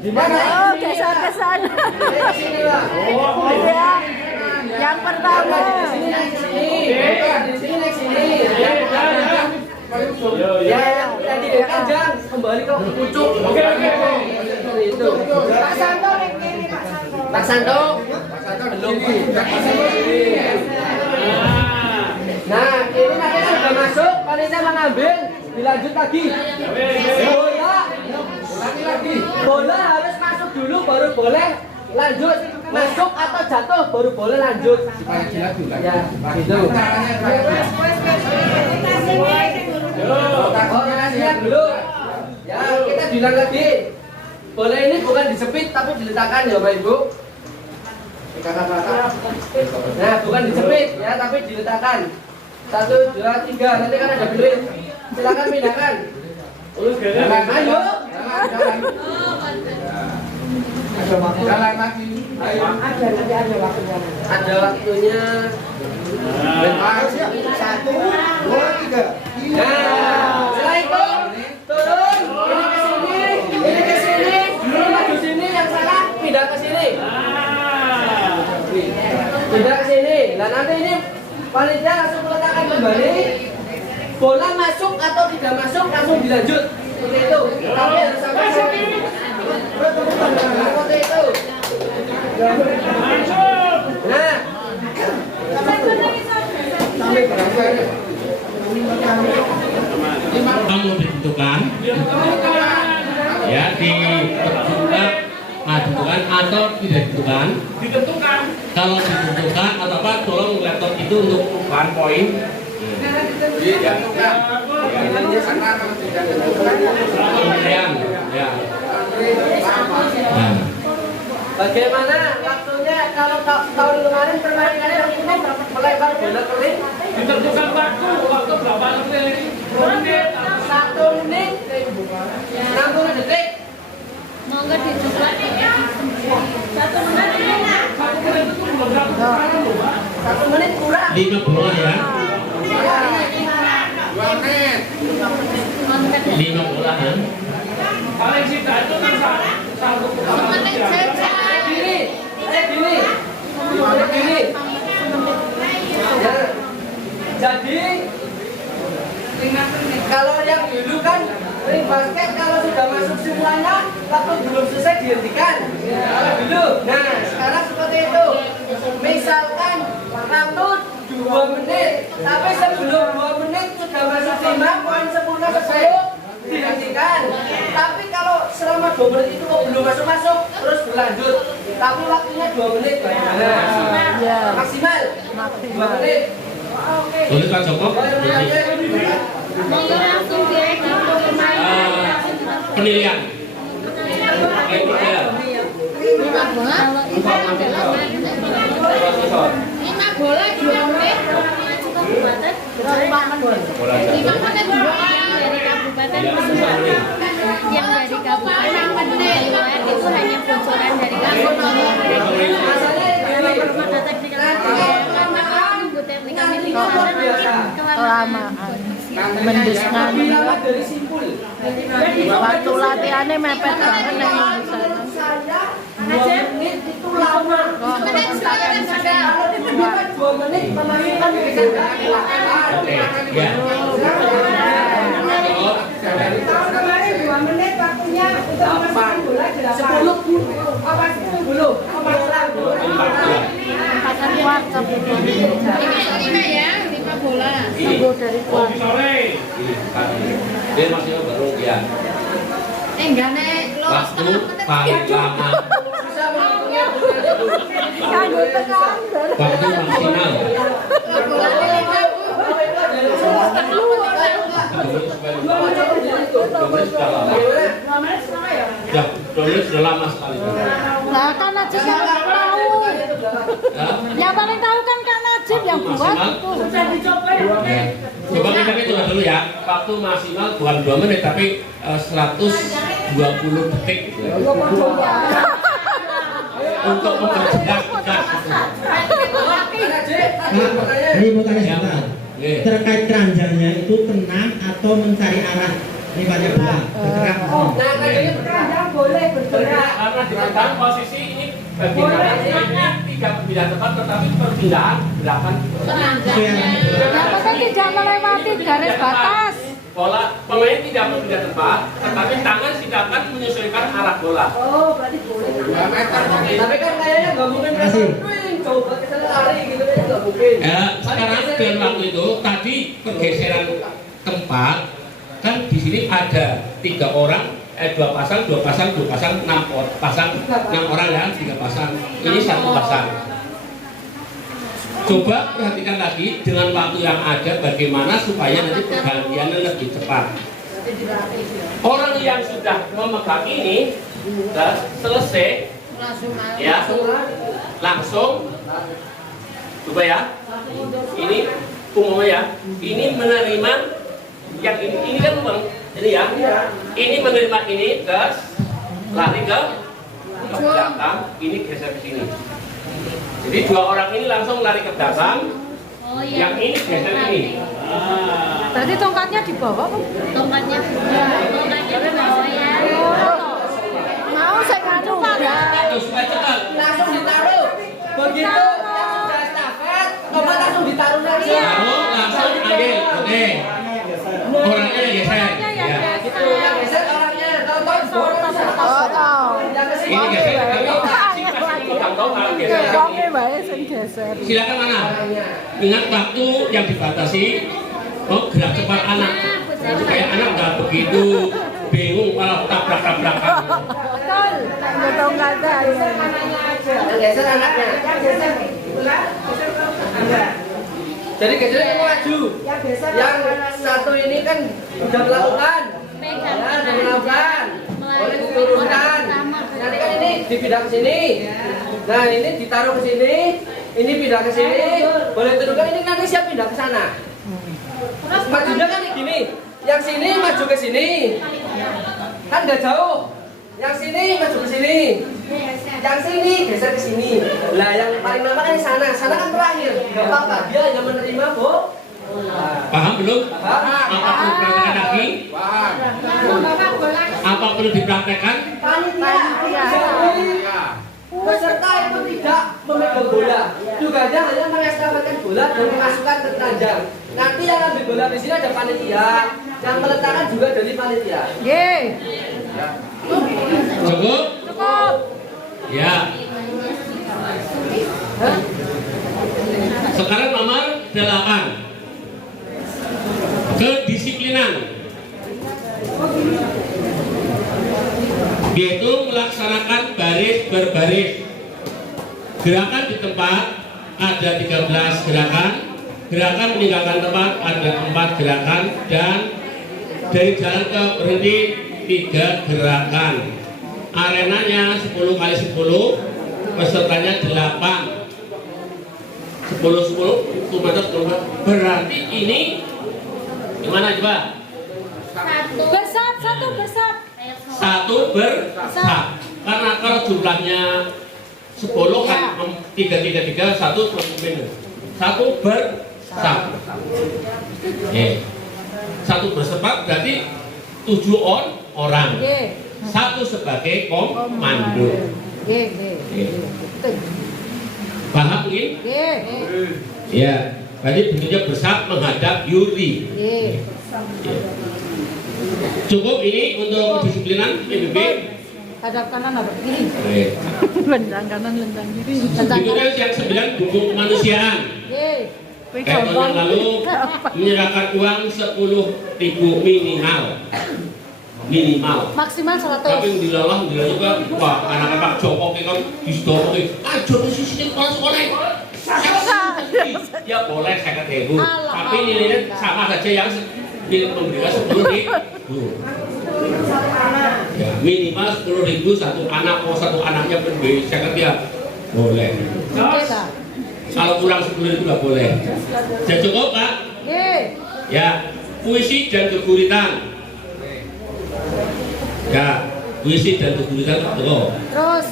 Gimana? Oh, geser ke sana. Sini lah. Iya. Yang pertama. Ya, tadi keranjang kembali ke pucuk. Oke. Itu. Pak Santo yang kiri, Pak Santo. Pak Santo. Belum. Nah, ini nanti sudah masuk, panitia mengambil, dilanjut lagi. Bola harus masuk dulu baru boleh lanjut. Masuk atau jatuh baru boleh lanjut. Ya, gitu. Organisasinya dulu. Ya, kita bilang lagi. Bola ini bukan dijepit tapi diletakkan ya Bapak Ibu. Nah, bukan dijepit ya, tapi diletakkan. 1, 2, 3, nanti kan ada berit. Silakan pindahkan. Ayo. Jalan lagi. Ada waktunya. Satu, dua, tiga. Nah, setelah itu turun. Ini ke sini, ini maju sini, yang salah pindah ke sini. Pindah ke sini. Nah, nanti ini panitia langsung meletakkan kembali. Bola masuk atau tidak masuk langsung dilanjut. Seperti itu. Tapi harus sampai sini. Seperti itu. Nah, Kamu ditentukan, ya ditentukan, ditentukan atau tidak ditentukan. Ditentukan. Kalau ditentukan atau apa, tolong laptop itu untuk bahan poin. Kemudian, ya. Nah. bagaimana waktunya kalau tahun kemarin permainannya melempar bola kering? Ditentukan waktu berapa menit? 1 menit 60 detik. Monggo dicoba. 1 menit. 1 menit kurang. 5 bola ya. 5 bola ya. Paling singkat itu kan satu Menit saja. Gini. Ya. Jadi kalau yang dulu kan ring basket kalau sudah masuk semuanya, waktu belum selesai dihentikan. Kalau dulu, nah sekarang seperti itu. Misalkan waktu 2 menit, tapi sebelum 2 menit sudah masuk 5, poin sempurna 10 dihentikan. Tapi kalau selama 2 menit itu kok belum masuk terus berlanjut, tapi waktunya 2 menit bagaimana? Maksimal 2 menit. Boleh Pak Joko? Penilaian. Lima bola 2 menit. Dari kabupaten yang dari kabupaten menilai itu hanya bocoran dari kabupaten. Pada teknikal kelamaan mendiskan Dari simpul. waktu latihannya mepet banget nih di sana. 2 menit itu lama. Oh, Kalau dibuat 2 menit pemasukan bisa dilakukan. Oke, ya. Tahun kemarin 2 menit waktunya untuk memasukkan bola 8. 10. Apa 10? Pasar kuarter Lima ya, 5 bola. tunggu dari kuarter Sore. Dia masih baru ya. Enggak nek, Waktu paling lama, waktu maksimal. Sudah lama. Ya, 2 menit sudah lama sekali. nah kan Najib yang tahu Ya. yang paling tahu kan Kak Najib yang buat itu Ya. Coba kita coba dulu ya. Waktu maksimal bukan 2 menit tapi 120 detik untuk memperjelas kita. Ini mau tanya sebentar. Terkait keranjangnya itu tenang atau mencari arah lewatnya bola bergerak. Nah, kayaknya Keranjang boleh bergerak. Karena dikatakan posisi ini bagaimana ini tidak berpindah tepat tetapi perpindahan gerakan. yang penting tidak melewati garis batas. Bola pemain tidak berpindah tepat tetapi tangan silakan menyesuaikan arah bola. Oh, berarti boleh. tapi kan kayaknya nggak mungkin coba kita lari gitu kan nggak mungkin. Ya, sekarang dengan waktu itu tadi pergeseran tempat kan di sini ada 3 orang, 2 pasang, 6 orang ya, 3 pasang. Ini 1 pasang. Coba perhatikan lagi dengan waktu yang ada bagaimana supaya nanti pergantiannya lebih cepat. Orang yang sudah memegang ini sudah selesai, ya langsung coba ya. Ini umumnya ya. Ini menerima yang ini kan bang, ini ya. Ini menerima ini terus lari ke belakang, ini geser ke sini. Jadi 2 orang ini langsung lari ke belakang, yang ini geser ini. Berarti tongkatnya di bawah kan? Tongkatnya di bawah ya. Mau saya ngadu ya. Supaya cepat. Langsung ditaruh. Begitu yang sudah estafet, tomat langsung ditaruh lagi. Lalu langsung ambil, oke. Orangnya geser. Ya. Gitu, yang geser orangnya. Tahu-tahu yang kesini. Ini geser, tapi si pasti memegang tongkat geser. Wonge wae sing geser. Silakan mana? Ingat waktu yang dibatasi. Oh, gerak cepat anak supaya anak nggak begitu bingung malah tabrak-tabrakan. Betul. Tangga tongkatnya. Yang geser anaknya. Yang geser bola, geser ke kanan. Jadi geser yang maju. Yang geser Yang satu ini kan sudah melakukan. Ya, sudah melakukan. Boleh diturunkan. Nanti kan ini dipindah ke sini. Nah, ini ditaruh ke sini. Ini pindah ke sini. Boleh turunkan, ini nanti siap pindah ke sana. Majunya kan kayak gini. Yang sini maju ke sini. Kan nggak jauh. Yang sini maju ke sini. Yang sini geser ke sini. Lah yang paling lama kan di sana. Sana kan terakhir. Gak apa-apa, dia hanya menerima, Bu. Paham belum? Paham. Apa perlu dipraktekkan lagi? Apa perlu dipraktekkan? Panitia. Peserta itu tidak memegang bola. Tugasnya hanya mengestafetkan bola dan memasukkan ke keranjang. Nanti yang ambil bola di sini ada panitia, yang meletakkan juga dari panitia. Yeay. Ya. Cukup? Cukup. Ya. Sekarang nomor 8. Kedisiplinan. Yaitu melaksanakan baris berbaris. Gerakan di tempat ada 13 gerakan. Gerakan meninggalkan tempat ada 4 gerakan, dan dari jalan ke berhenti 3 gerakan. Arenanya 10 kali 10, pesertanya 8. 10 meter 10 meter. Berarti ini gimana coba? Bersab, satu bersab. Satu bersab. Karena kalau jumlahnya 10 kan 3 1 minus. Satu bersab. Satu bersab berarti 7 orang. Satu sebagai komando. Paham mungkin? Ya, tadi bentuknya bersab menghadap Yuri. Cukup ini untuk kedisiplinan PBB. Hadap kanan, hadap kiri. Lendang kanan, lendang kiri. Berikutnya yang 9 buku kemanusiaan. Tahun yang lalu menyerahkan uang 10.000 minimal. Maksimal 100. Tapi dilalah juga, wah anak-anak Joko kan disodok aja di sini sekolah. Ya boleh 50.000. Tapi nilainya sama saja yang nilai pemberian 10.000. Ya, minimal 10.000 satu anak, satu anaknya berbeda, ya boleh. Kalau kurang 10.000 nggak boleh. Sudah cukup Pak? Ya, puisi dan keguritan. Ya, puisi dan keguritan cukup. Terus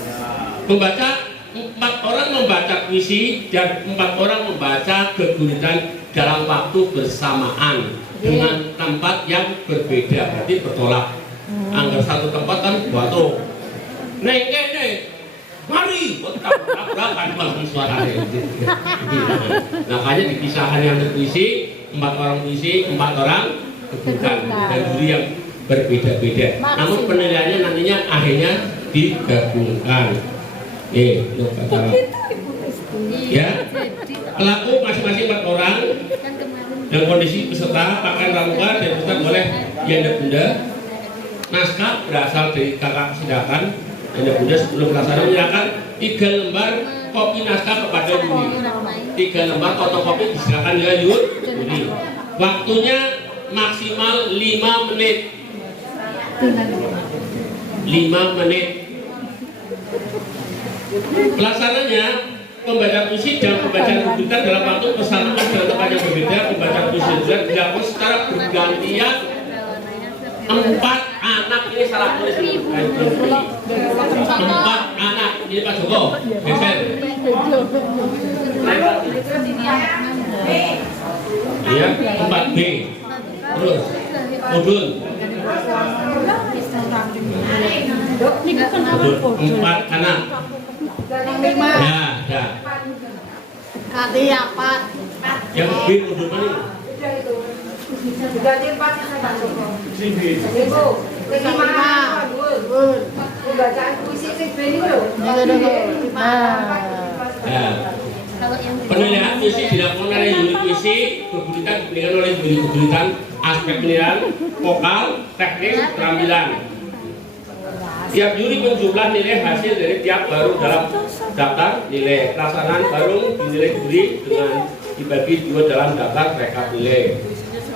membaca 4 orang membaca puisi dan 4 orang membaca keguritan dalam waktu bersamaan dengan tempat yang berbeda, berarti bertolak. Anggar satu tempat kan batu. Neng, mari, tabrakan malah suaranya. Makanya dipisahkan yang berpuisi, 4 orang puisi, 4 orang keguritan dan juri yang berbeda-beda. Namun penilaiannya nantinya akhirnya digabungkan. Ya, pelaku masing-masing 4 orang dan kondisi peserta pakaian pramuka dan peserta boleh janda bunda. Naskah berasal dari kakak persidangan janda bunda sebelum pelaksanaan menyerahkan 3 lembar kopi naskah kepada Yuri. 3 lembar fotokopi diserahkan ke Yuri. Waktunya maksimal 5 menit. 5 menit. Pelaksananya pembaca puisi dan pembacaan keguritan dalam waktu bersamaan dalam tempat yang berbeda. Pembacaan puisi juga dilakukan secara bergantian. 4 anak ini salah tulis. 4 anak ini Pak Joko. Geser. Iya, 4B. Terus modul. 4 anak. Ya. Kati apa? Yang B modul mana? Ganti 4 saya Pak Joko. Ibu, kelima. Pembacaan puisi sing B niku lho. Ya. Penilaian puisi dilakukan oleh Yuri puisi, keguritan diberikan oleh Yuri keguritan, aspek penilaian, vokal, teknis, keterampilan. Tiap juri menjumlah nilai hasil dari tiap baru dalam daftar nilai. Pelaksanaan baru dinilai juri dengan dibagi 2 dalam daftar rekap nilai.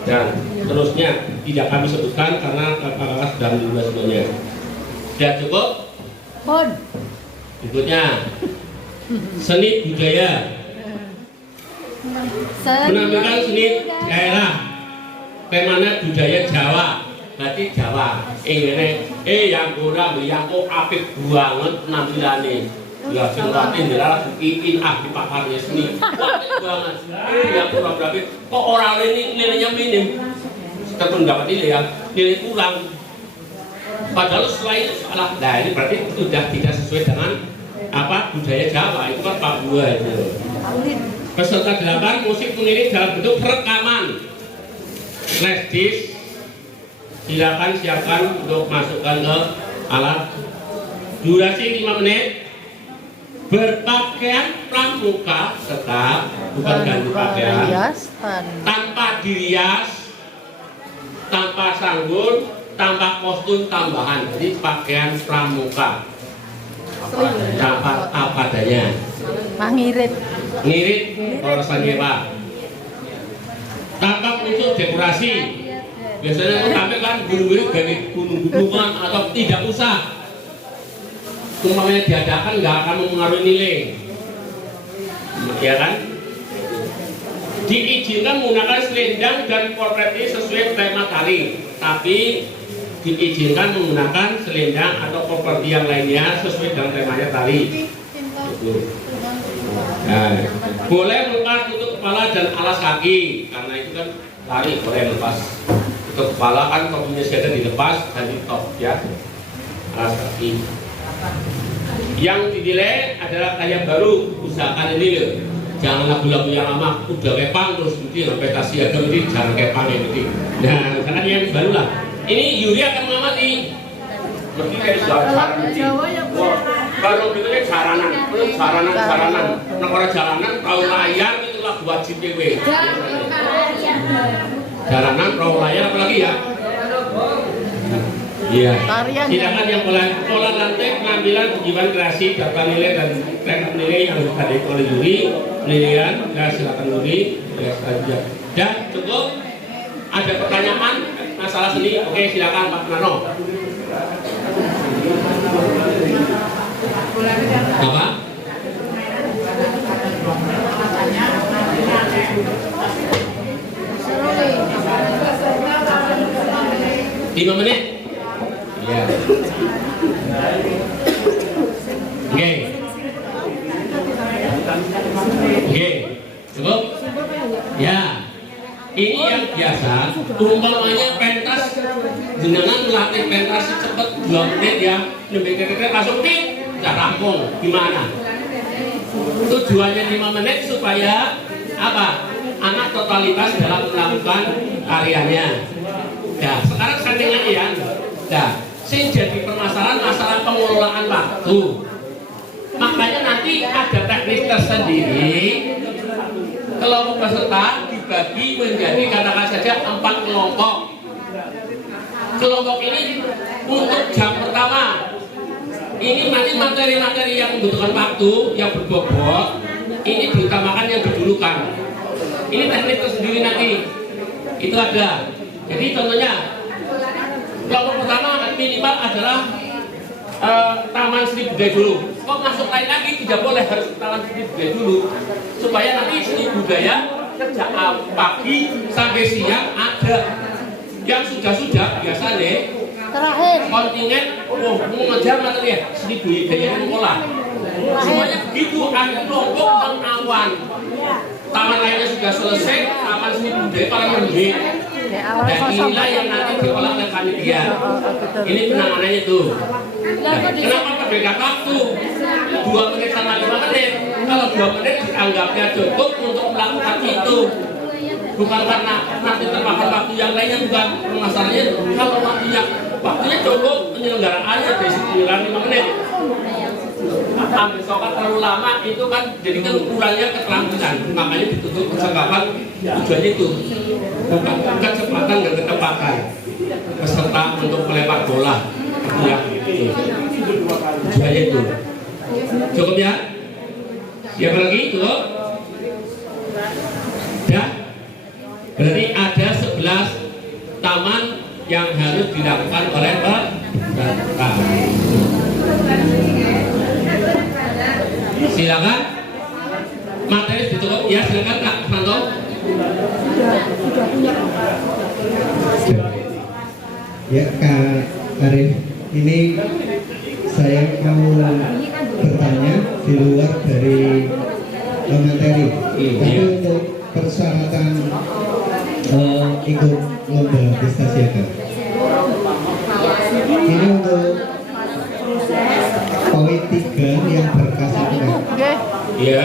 Dan seterusnya tidak kami sebutkan karena kakak-kakak sudah menilai semuanya. Sudah cukup? Berikutnya seni budaya. Menampilkan seni daerah. Temanya budaya Jawa. Berarti Jawa. Yang kurang yang kok apik banget penampilannya. Ya sing rapi ndelala bukiin di pakarnya seni. Apik banget. Yang kurang berarti kok orang ini nilainya minim. Kita dapat nilai ya, nilai kurang. Padahal selain salah. Nah ini berarti sudah tidak sesuai dengan apa budaya Jawa. Itu kan Papua itu. Peserta 8 musik mengiring dalam bentuk rekaman flash disk. Silakan siapkan untuk masukkan ke alat. Durasi 5 menit. Berpakaian pramuka tetap, bukan ganti pakaian, tanpa dirias, tanpa sanggul, tanpa kostum tambahan. Jadi pakaian pramuka tanpa apa adanya. Ngirit Orang sanyewa. Tanpa unsur dekorasi. Biasanya itu kami kan gunung-gunung dari gunung-gunungan atau tidak usah. Umpamanya diadakan nggak akan mempengaruhi nilai, ya kan? Diizinkan menggunakan selendang dan korpeti sesuai tema tari, tapi diizinkan menggunakan selendang atau korpeti yang lainnya sesuai dengan temanya tari. Nah, boleh melepas tutup kepala dan alas kaki, karena itu kan tari boleh lepas tutup kepala, kan topinya sudah dilepas dan di top ya, alas kaki. Yang dinilai adalah karya baru, usahakan ini loh. Jangan lagu-lagu yang lama udah kepang terus nanti sampai kasih ada nanti jangan kepang yang penting. Nah, karena yang baru lah. Ini Yuri akan mengamati. Berarti kayak baru betulnya jaranan, negara jalanan, perahu layar itu lagu wajib dewe. Jaranan, perahu layar apalagi ya? Iya. Silakan yang pola lantai pengambilan tujuan kreasi data nilai dan rekap nilai yang tadi oleh Yuri penilaian. Ya silakan Yuri. Ya saja. Dan cukup. Ada pertanyaan masalah seni? Oke silakan Pak Nano. Apa? Lima menit. Ya. Oke. Cukup? Ya. Ini yang biasa. Umpamanya pentas jenengan melatih pentas cepat 2 menit ya. Lebih kira-kira langsung tidak rampung. Gimana? Tujuannya 5 menit supaya apa? Anak totalitas dalam melakukan karyanya. Ya, sekarang sandingan ya. Nah, sing jadi permasalahan masalah pengelolaan waktu. Makanya nanti ada teknis tersendiri. Kelompok peserta dibagi menjadi katakan saja 4 kelompok. Kelompok ini untuk jam pertama. Ini nanti materi-materi yang membutuhkan waktu, yang berbobot, ini diutamakan yang didulukan. Ini teknik tersendiri nanti. Itu ada. Jadi contohnya kelompok pertama minimal adalah Taman Seni Budaya dulu. Kok masuk lain lagi tidak boleh, harus Taman Seni Budaya dulu supaya nanti seni budaya sejak pagi sampai siang ada. Yang sudah biasanya terakhir kontingen mau mengejar materi seni budaya sekolah. Semuanya begitu, ada kelompok pengawan. Taman lainnya sudah selesai, Taman Seni Budaya para membeli. Dan inilah yang nanti diolah oleh panitia. Ini penanganannya tuh. Nah, kenapa perbedaan waktu 2 menit sama 5 menit? Kalau 2 menit dianggapnya cukup untuk melakukan itu, bukan karena nanti termakan waktu yang lainnya, bukan masalahnya. Kalau waktunya cukup, penyelenggaraannya dari 5 menit. Ambil sokat terlalu lama itu kan jadi kan kurangnya keterampilan, makanya ditutup percakapan. Tujuannya itu bukan kecepatan dan ketepatan peserta untuk melempar bola ya, tujuannya itu. Cukup ya? Siapa lagi? Cukup? Ya? Berarti ada 11 taman yang harus dilakukan oleh peserta. Silakan. Materi ditutup ya, silakan Kak Santo. Ya Kak Arif, ini saya mau bertanya di luar dari materi. Tapi untuk persyaratan ikut lomba pesta siaga. Ini untuk poin 3 yang berkas itu kan? Iya.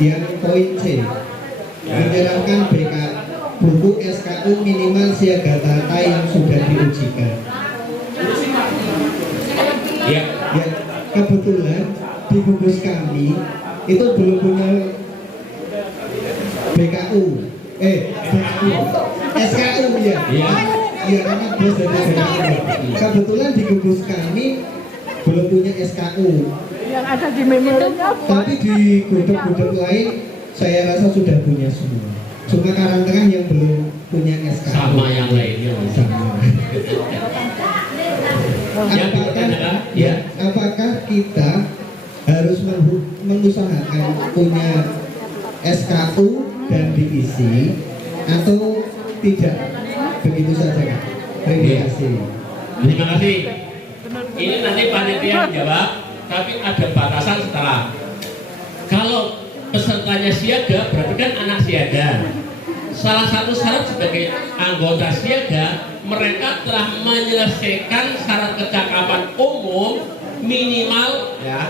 Yang poin C, menyerahkan BK buku SKU minimal siaga data yang sudah diujikan. Ya. Ya, kebetulan di gugus kami itu belum punya BKU, SKU ya. Iya, karena bos dari BKU. Kebetulan di gugus kami belum punya SKU. Yang ada di memorinya. Tapi di gudeg-gudeg lain saya rasa sudah punya semua. Cuma Karangtengah yang belum punya SKU. Sama yang lainnya. Sama. Apakah kita harus mengusahakan punya SKU dan diisi atau tidak? Begitu saja, Kak. Terima kasih. Terima kasih. Ini nanti panitia menjawab, tapi ada batasan setelah. Kalau pesertanya siaga, berarti kan anak siaga. Salah satu syarat sebagai anggota siaga, mereka telah menyelesaikan syarat kecakapan umum minimal ya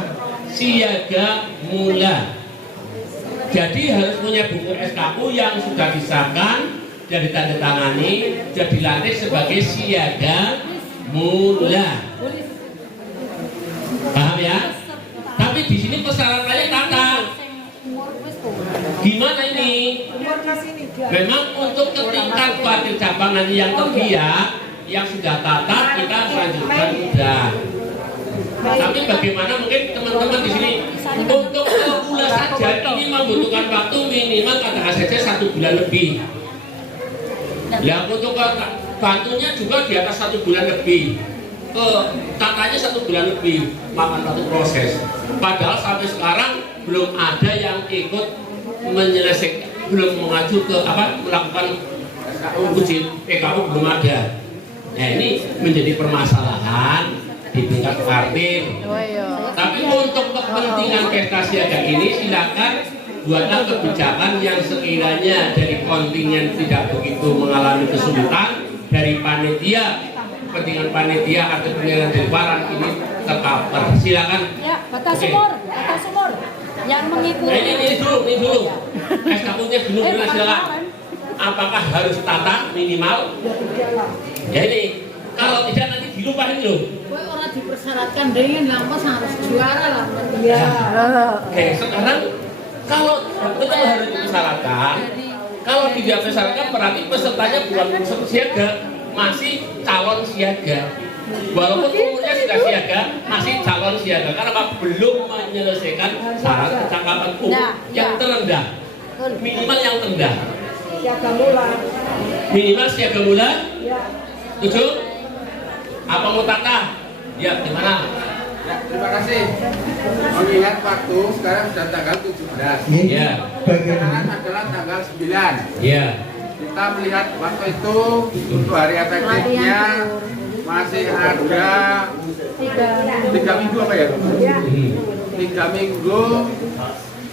siaga mula. Jadi harus punya buku SKU yang sudah disahkan dan ditandatangani dan dilantik sebagai siaga mula. Paham ya? Tapi di sini persyaratannya kata. Gimana ini? Memang untuk ketingkat batil cabang nanti yang terbiak, yang sudah tata kita lanjutkan sudah. Tapi bagaimana mungkin teman-teman di sini untuk pemula saja ini membutuhkan waktu minimal katakan saja 1 bulan lebih. Ya untuk bantunya juga di atas 1 bulan lebih. Tatanya 1 bulan lebih makan waktu proses. Padahal sampai sekarang belum ada yang ikut menyelesaikan, belum mengacu ke melakukan uji PKU belum ada. Nah ini menjadi permasalahan di tingkat partir. Tapi untuk kepentingan pesta siaga ini silakan buatlah kebijakan yang sekiranya dari kontingen tidak begitu mengalami kesulitan, dari panitia kepentingan panitia atau kepentingan dewan ini tercover. Silakan. Ya, batas umur yang mengikuti. Ini dulu. SKU-nya dulu silakan. Apakah harus tata minimal? Ya ini. Kalau tidak nanti dilupain loh. Orang dipersyaratkan dengan lama harus juara lah. Iya. Oke, sekarang kalau betul harus dipersyaratkan, kalau tidak dipersyaratkan berarti pesertanya bukan peserta siaga, masih calon siaga. Walaupun umurnya sudah siaga, masih calon siaga karena belum menyelesaikan syarat kecakapan umum yang terendah, minimal yang terendah. Siaga mula. Minimal siaga mula. Ya. Setuju? Apa mau tata? Ya, gimana? Ya, terima kasih. Mengingat waktu sekarang sudah tanggal 17. Ya. Sekarang adalah tanggal 9. Ya. Kita melihat waktu itu untuk hari efektifnya masih ada 3 minggu apa ya? 3 minggu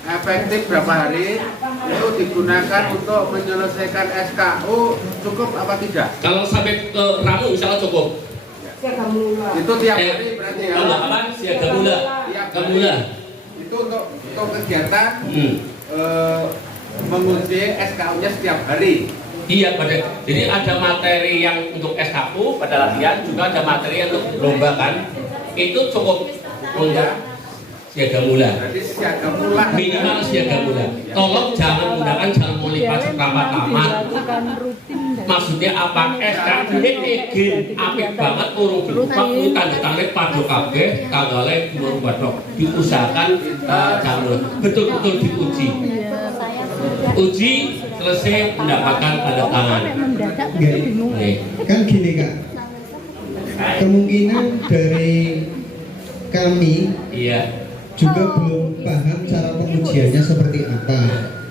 efektif berapa hari itu digunakan untuk menyelesaikan SKU cukup apa tidak? Kalau sampai ke Rabu misalnya cukup. Siaga mula. Itu tiap hari berarti ya? Kalau apa? Siaga mula. Siaga mula. Itu untuk kegiatan menguji SKU-nya setiap hari. Iya, jadi ada materi yang untuk SKU pada latihan, juga ada materi untuk lomba kan. Itu cukup untuk siaga mula. Jadi siaga mula. Minimal siaga mula. Tolong jangan menggunakan jalan molipat seprapat taman. Maksudnya apa? SKU ini apik banget urung dibuka kuwi tanda-tanda padha kabeh tanggale durung bathok. Diusahakan jalur betul-betul diuji. Uji selesai mendapatkan tanda tangan. Kan gini Kak, kemungkinan dari kami juga belum paham cara pengujiannya seperti apa.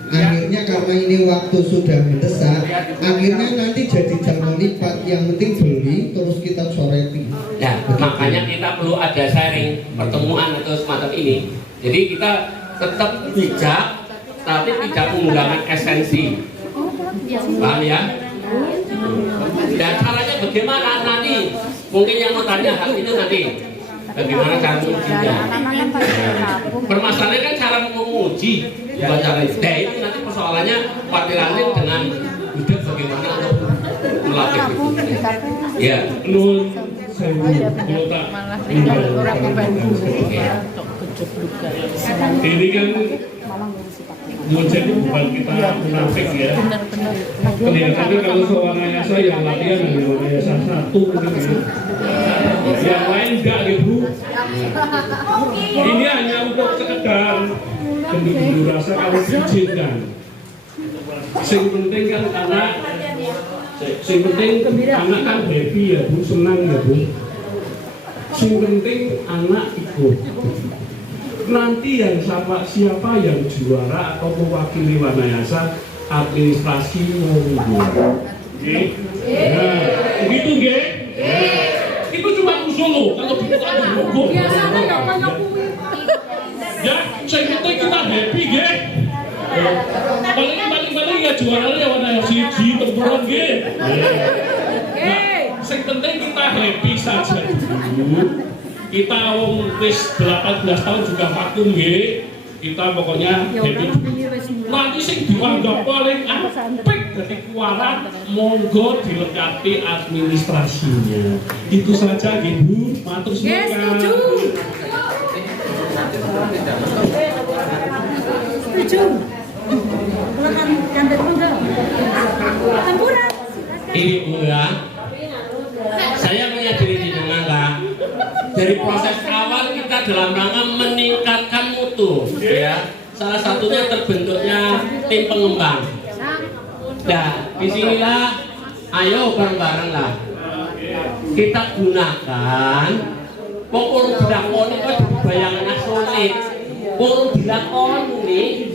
Akhirnya karena ini waktu sudah mendesak, akhirnya nanti jadi jalan lipat, yang penting beli terus kita coreti. Ya, makanya kita perlu ada sharing pertemuan atau semacam ini. Jadi kita tetap bijak, tapi tidak menggunakan esensi. Paham ya? Dan caranya bagaimana nanti? Mungkin yang mau tanya hal itu nanti. Bagaimana cara mengujinya? Permasalahannya kan cara menguji. Bukan cara itu. Itu nanti persoalannya partai lain dengan hidup bagaimana untuk melatih itu. Ya. malah tinggal orang bantu Ini kan menjadi bukan kita munafik ya. Kelihatannya kalau seorang Ayasa yang latihan di Ayasa 1 gitu, yang lain enggak gitu. Ini hanya untuk sekedar bentuk rasa kalau diizinkan. Yang penting kan anak, yang penting anak kan happy ya Bu, senang ya Bu. Yang penting anak ikut. Nanti yang siapa yang juara atau mewakili Wanayasa administrasi monggo. Nah, begitu nggih? Itu cuma usul loh, kalau kita monggo. Biasanya ya banyak kuwi. Ya, saya penting kita happy nggih. Paling ya juaranya Wanayasa siji tempuran nggih. Nah, yang penting kita happy saja dulu. Kita wis 18 tahun juga vakum nggih. Kita pokoknya happy. Nanti sing dianggap paling apik dadi kuaran monggo dilengkapi administrasinya. Itu saja nggih Bu. Matur suwun. Setuju. Silakan kandidat muda. Campuran. Ibu ya. Saya menyadari jenengan Kak. Dari proses awal kita dalam rangka meningkatkan mutu, ya. Salah satunya terbentuknya tim pengembang. Nah, disinilah, ayo bareng-bareng lah. Kita gunakan pokok dilakon itu bayangan sulit. Pokok dilakon ini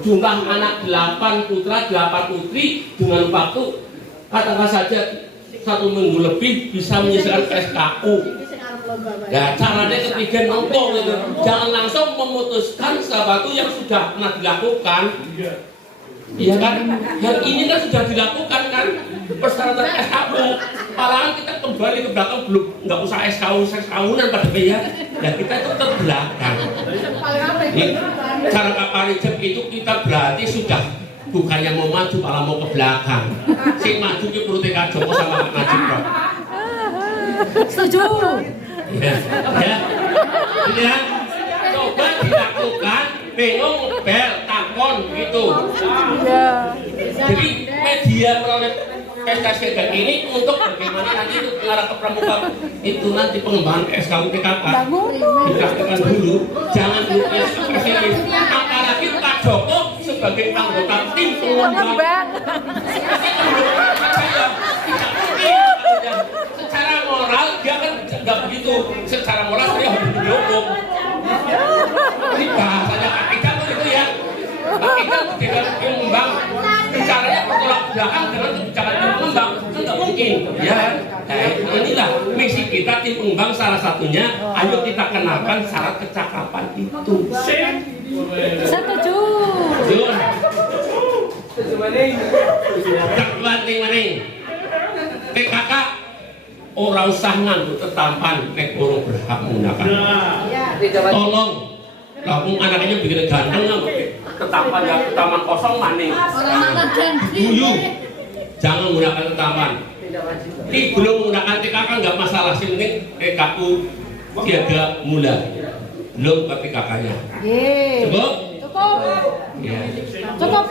jumlah anak 8 putra 8 putri dengan waktu katakan saja 1 minggu lebih bisa menyelesaikan SKU. Ya caranya ketiga nongkrong gitu. Jangan langsung memutuskan sesuatu yang sudah pernah dilakukan. Iya kan? Yang ini kan sudah dilakukan kan persyaratan SKU. Malahan kita kembali ke belakang belum nggak usah SKU-SKU-an pada ya. Ya kita itu terbelakang. Cara Kaparijep itu kita berarti sudah bukannya mau maju malah mau ke belakang. Sing maju ki perute Kajoko sama Kak Najib kok. Setuju. Ya, coba dilakukan, bingung ngebel, takon gitu. Jadi media melalui pesta kayak ini untuk bagaimana nanti itu mengarah ke pramuka itu nanti pengembangan SKU TKK dilakukan dulu, jangan dulu spesifik. Apalagi Pak Joko sebagai anggota tim pengembang. Secara moral dia kan nggak begitu. Secara moral dia harus dihukum. Ini bahasanya Kak Ika itu ya. Kak Ika dengan pengembang bicaranya bertolak belakang dengan kebijakan pengembang itu nggak mungkin. Ya, inilah misi kita tim pengembang salah satunya. Ayo kita kenalkan syarat kecakapan itu. Setuju. Maning. PKK ora usah nganggo tetampan nek urung berhak menggunakan. Tolong, kamu anaknya bikin ganteng nganggo tetampan yang tetaman kosong maning. Dulu jangan menggunakan tetampan. Ini belum menggunakan TKK nggak masalah, sih penting PKU siaga mula. Belum ke PKK-nya. Cukup? Ya. Cukup.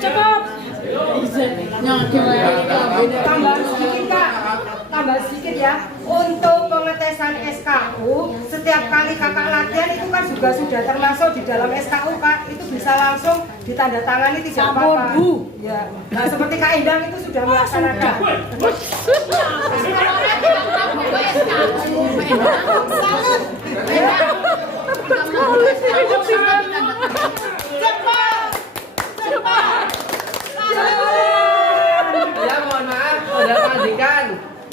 Tambah sedikit ya. Untuk pengetesan SKU, setiap kali kakak latihan itu kan juga sudah termasuk di dalam SKU Kak. Itu bisa langsung ditandatangani tidak apa-apa. Ya. Nah, seperti Kak Endang itu sudah melaksanakan. Ya mohon maaf, saudara Pandikan.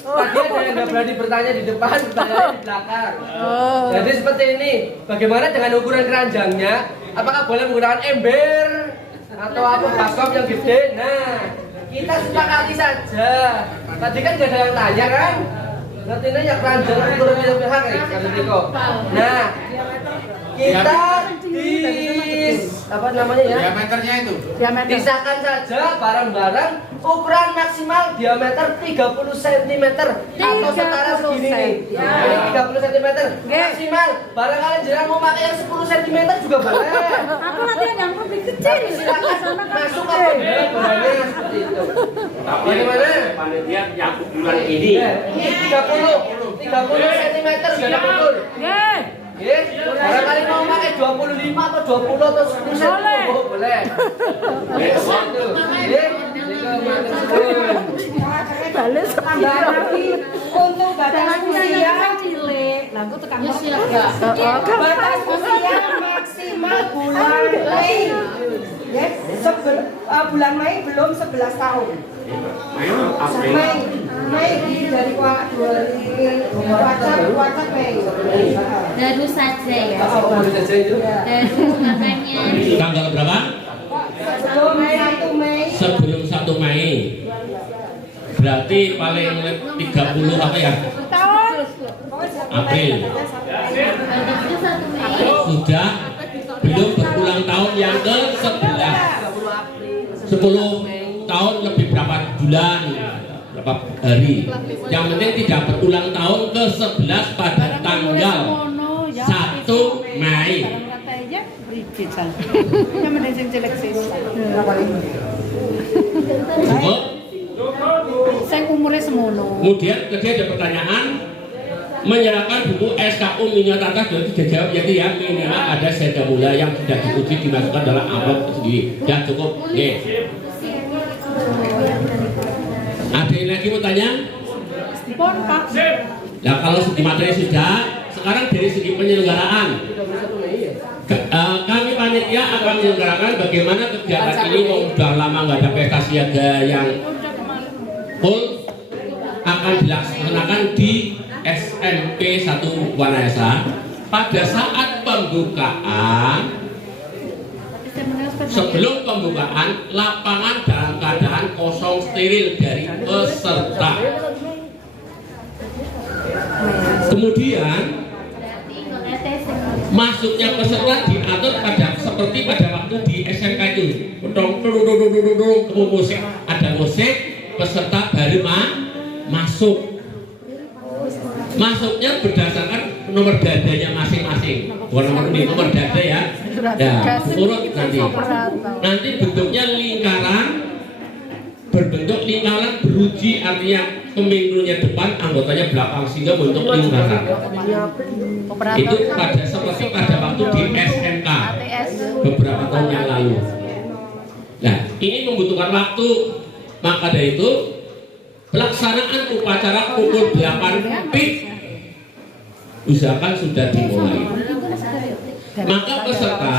Tadi ada yang nggak berani bertanya di depan, bertanya di belakang. Jadi seperti ini, bagaimana dengan ukuran keranjangnya? Apakah boleh menggunakan ember atau apa baskom yang gede? Nah, kita sepakati saja. Tadi kan nggak ada yang tanya kan? Nanti ya keranjang ukuran yang pihak ya, Kak Tiko. Nah, kita di apa namanya ya? Diameternya itu. Diameter. Disahkan saja barang-barang ukuran maksimal diameter 30 cm atau setara segini nih. Ya. Ini 30 cm Oke. maksimal. Barang kalian jangan mau pakai yang 10 cm juga boleh. Aku nanti yang lebih kecil. Silakan masuk ke barangnya seperti itu. Tapi Bagaimana? panitia yang bulan ini. Ini 30 cm sudah betul. Ye. Barangkali mau pakai 25 atau 20 atau 10 cm boleh. Balik Tambahan lagi untuk batas usia. Lagu tekan Batas usia maksimal bulan Mei. Ya, bulan Mei belum 11 tahun. Mei dari WhatsApp Mei. Baru saja ya. Baru saja itu. Baru makanya. Tanggal berapa? Sebelum 1 Mei. Sebelum 1 Mei. Berarti paling 30 apa ya? Tahun. April. Batasnya 1 Mei. Sudah belum berulang tahun yang ke 11. 10 tahun lebih berapa bulan, berapa hari. Yang penting tidak berulang tahun ke 11 pada tanggal 1 Mei. Cukup? Saya umurnya semono. Kemudian ada pertanyaan, menyerahkan buku SKU minyak tanah dari dijawab yaitu ya minimal ada serda mula yang sudah diuji dimasukkan dalam amplop sendiri. Ya cukup. Ada yang lagi mau tanya? Pon Pak. Nah kalau segi materi sudah, sekarang dari segi penyelenggaraan. Kami panitia akan menyelenggarakan bagaimana kegiatan ini. Sudah lama nggak ada pesta siaga yang full, akan dilaksanakan di SMP 1 Wanayasa pada saat pembukaan. Sebelum pembukaan, lapangan dalam keadaan kosong steril dari peserta. Kemudian masuknya peserta diatur seperti pada waktu di SMK itu. Musik, ada musik, peserta baru masuk. Masuknya berdasarkan nomor dadanya masing-masing. Bukan nomor dada ya. Ya, urut nanti. Nanti bentuknya berbentuk lingkaran beruji, artinya pemikirnya depan, anggotanya belakang sehingga bentuk lingkaran. Itu seperti pada waktu di SMK beberapa tahun yang lalu. Nah, ini membutuhkan waktu. Maka dari itu pelaksanaan upacara pukul 8 PIT usahakan sudah dimulai. Maka peserta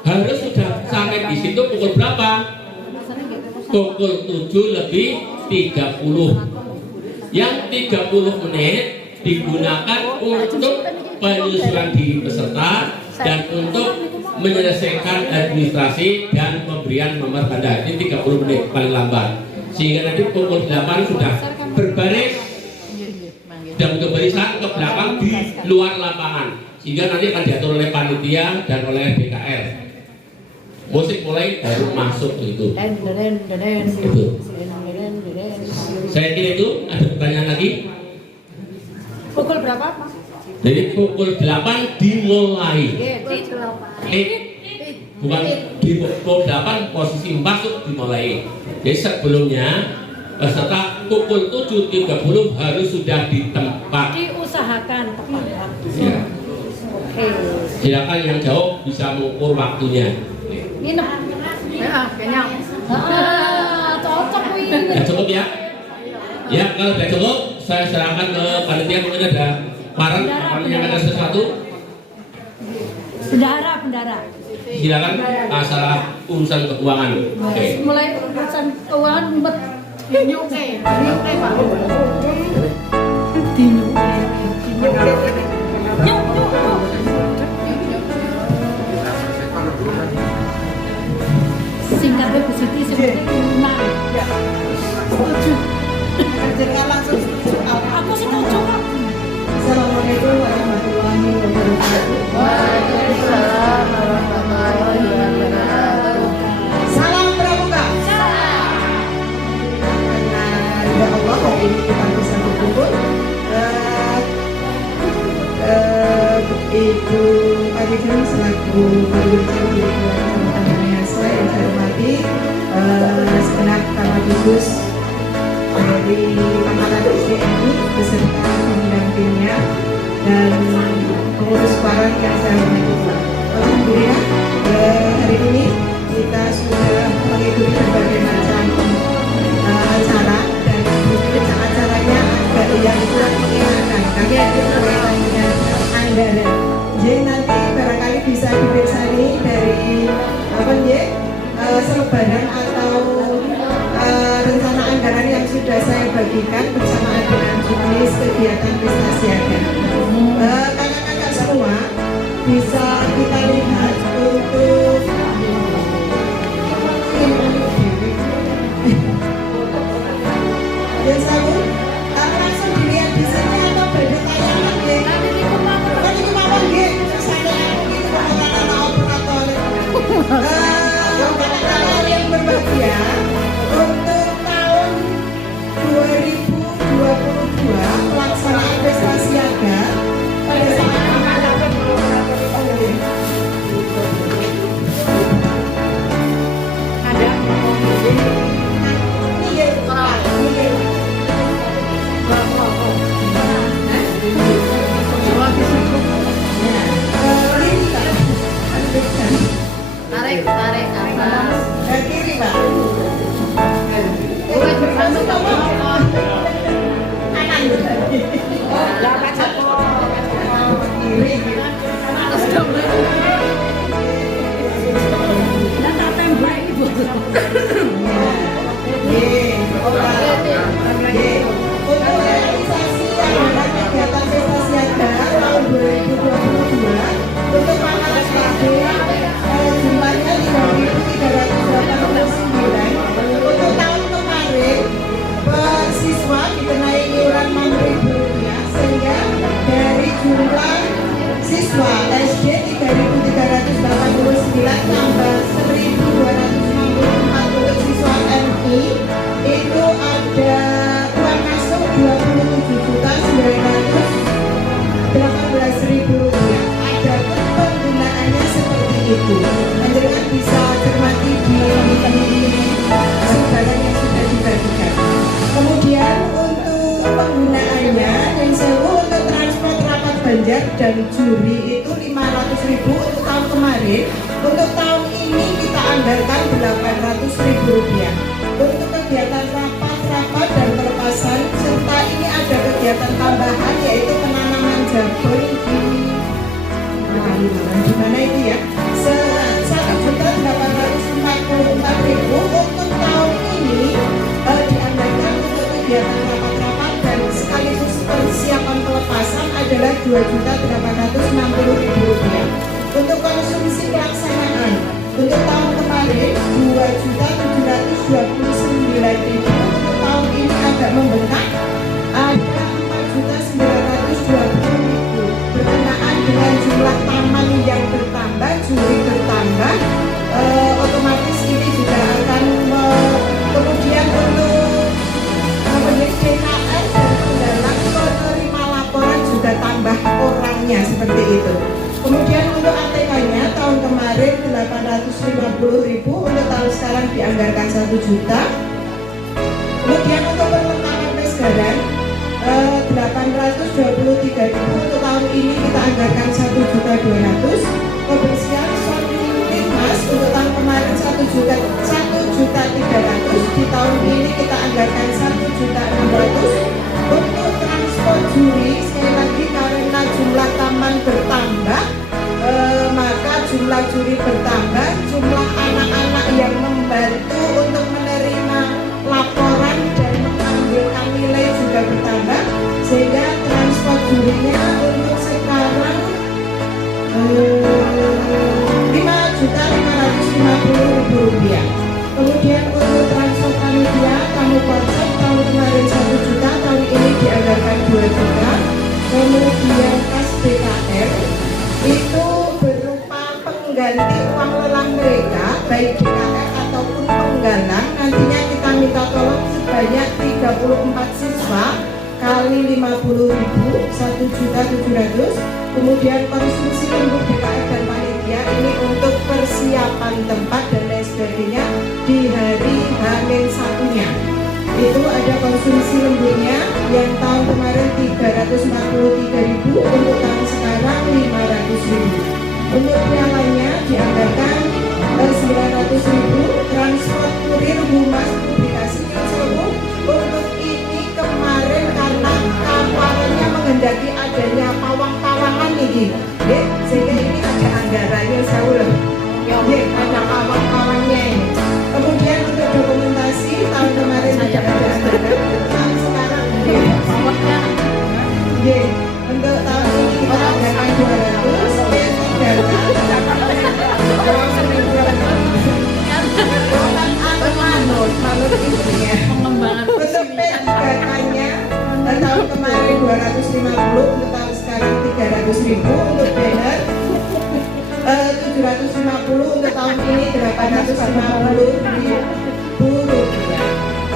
harus sudah sampai di situ pukul berapa? Pukul 7:30. Yang 30 menit digunakan untuk penyusulan diri peserta dan untuk menyelesaikan administrasi dan pemberian nomor tanda. Ini 30 menit paling lambat. Sehingga nanti pukul 8 sudah berbaris dan berbarisan ke belakang di luar lapangan. Sehingga nanti akan diatur oleh panitia dan oleh BKR. Musik mulai baru masuk itu. Saya kira itu ada pertanyaan lagi. Pukul berapa, Mas? Jadi pukul 8 dimulai. Bukan di pukul 8 posisi masuk dimulai. Jadi sebelumnya peserta pukul 7:30 harus sudah di tempat. Diusahakan. Ya. Silakan yang jauh bisa mengukur waktunya. Minum. Ya, kenyang. Cocok ini. Ya cukup ya. Ya kalau sudah cukup, saya serahkan ke panitia. Mungkin ada yang ada sesuatu. Bendara. Silakan masalah urusan keuangan. Oke. Mulai urusan keuangan umpet. Nyuke Pak. Singkatnya Bu Siti seperti turunan. Setuju. Langsung setuju. Aku setuju kok. Assalamualaikum warahmatullahi wabarakatuh. Waalaikumsalam warahmatullahi wabarakatuh. Sekjen selaku pembicara di Kecamatan Minahasa yang saya hormati, segenap Kamatikus dari Angkatan SDMI beserta pendampingnya dan pengurus Parang yang saya hormati. Alhamdulillah hari ini kita sudah mengikuti berbagai macam acara dan mungkin acaranya agak yang kurang menyenangkan karena kaitannya dengan anggaran. Jadi nanti barangkali bisa dipirsani dari selebaran atau rencana anggaran yang sudah saya bagikan bersamaan dengan jenis kegiatan pesta siaga. Kakak-kakak semua bisa kita lihat untuk ya sabun, langsung dilihat di sini atau beda tayangan ya. Kan ini mawon nggih, saya ini anak-anak operator. Kakak-kakak yang berbahagia, untuk tahun 2022 pelaksanaan pesta siaga pada saat Tarik atas. Kiri Pak. Kanan. Lah kaca kiri. Atas dong. Dan tak tembak ibu. Untuk realisasi anggaran kegiatan pesta siaga tahun 2022 untuk anak SD jumlahnya 3.389. Untuk tahun kemarin siswa dikenai iuran Rp6.000 sehingga dari jumlah siswa SD 3.389 tambah 1.264 untuk siswa MI itu ada uang masuk Rp27.918.000. Adapun penggunaannya seperti itu. Panjenengan bisa cermati di sumbangan yang sudah dibagikan. Kemudian untuk penggunaannya yang sewa untuk transport rapat Banjar dan juri itu Rp500.000 untuk tahun kemarin. Untuk tahun ini kita anggarkan Rp800.000. Untuk kegiatan rapat dan pelepasan serta ini ada kegiatan tambahan yaitu penanaman jagung di mana itu ya, Rp1.844.000 untuk tahun ini dianggarkan untuk kegiatan rapat-rapat dan sekaligus persiapan pelepasan adalah Rp2.860.000. Untuk konsumsi pelaksanaan untuk tahun kemarin Rp2.729.000. Untuk tahun ini agak membengkak ada Rp4.920.000 berkenaan dengan jumlah taman yang bertambah, juri bertambah, otomatis ini juga akan kemudian untuk DKR dan penggalang penerima laporan juga tambah orangnya seperti itu. Kemudian untuk ATK-nya tahun kemarin Rp850.000, untuk tahun sekarang dianggarkan Rp1 juta. Kemudian untuk perlengkapan pesgaran Rp823.000, untuk tahun ini kita anggarkan Rp1.200.000. Kebersihan Timnas untuk tahun kemarin Rp1.300.000, di tahun ini kita anggarkan Rp1.600.000. Untuk transport juri sekali lagi karena jumlah taman bertambah, maka jumlah juri bertambah, jumlah anak-anak yang membantu untuk menerima laporan dan mengambilkan nilai juga bertambah, sehingga transport jurinya untuk sekarang kali 50.000, 1.700.000. Kemudian konsumsi lembur DKF dan panitia ini untuk persiapan tempat dan lain sebagainya di hari H-1-nya. Itu ada konsumsi lemburnya yang tahun kemarin 343.000, untuk tahun sekarang 500.000. Untuk pialanya dianggarkan 900.000. Transport kurir, humas, publikasi seluruh. Untuk ini kemarin karena kawalannya menghendaki adanya pawang-pawangan nih, sehingga ini ada anggarannya seluruh. Ada pawang-pawangnya ini. Kemudian untuk dokumentasi tahun kemarin ada anggaran, tahun sekarang untuk tahun ini kita anggarkan 200. Untuk pendatannya tahun kemarin 250, untuk tahun sekarang 300.000. Untuk banner 750, untuk tahun ini 850.000 rupiah.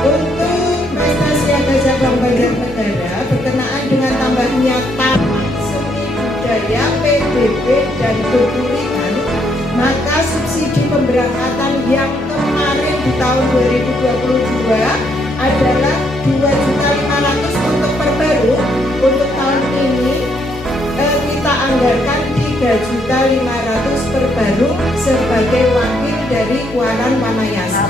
Untuk prestasi Aga Cabang Banjarnegara berkenaan dengan tambahnya taman seni budaya, PBB dan kekulitan, maka subsidi pemberangkatan yang kemarin di tahun 2022 adalah 2.500.000 untuk perbaru. Untuk tahun ini kita anggarkan 3.500.000 perbaru sebagai wakil dari Kuaran Wanayasa.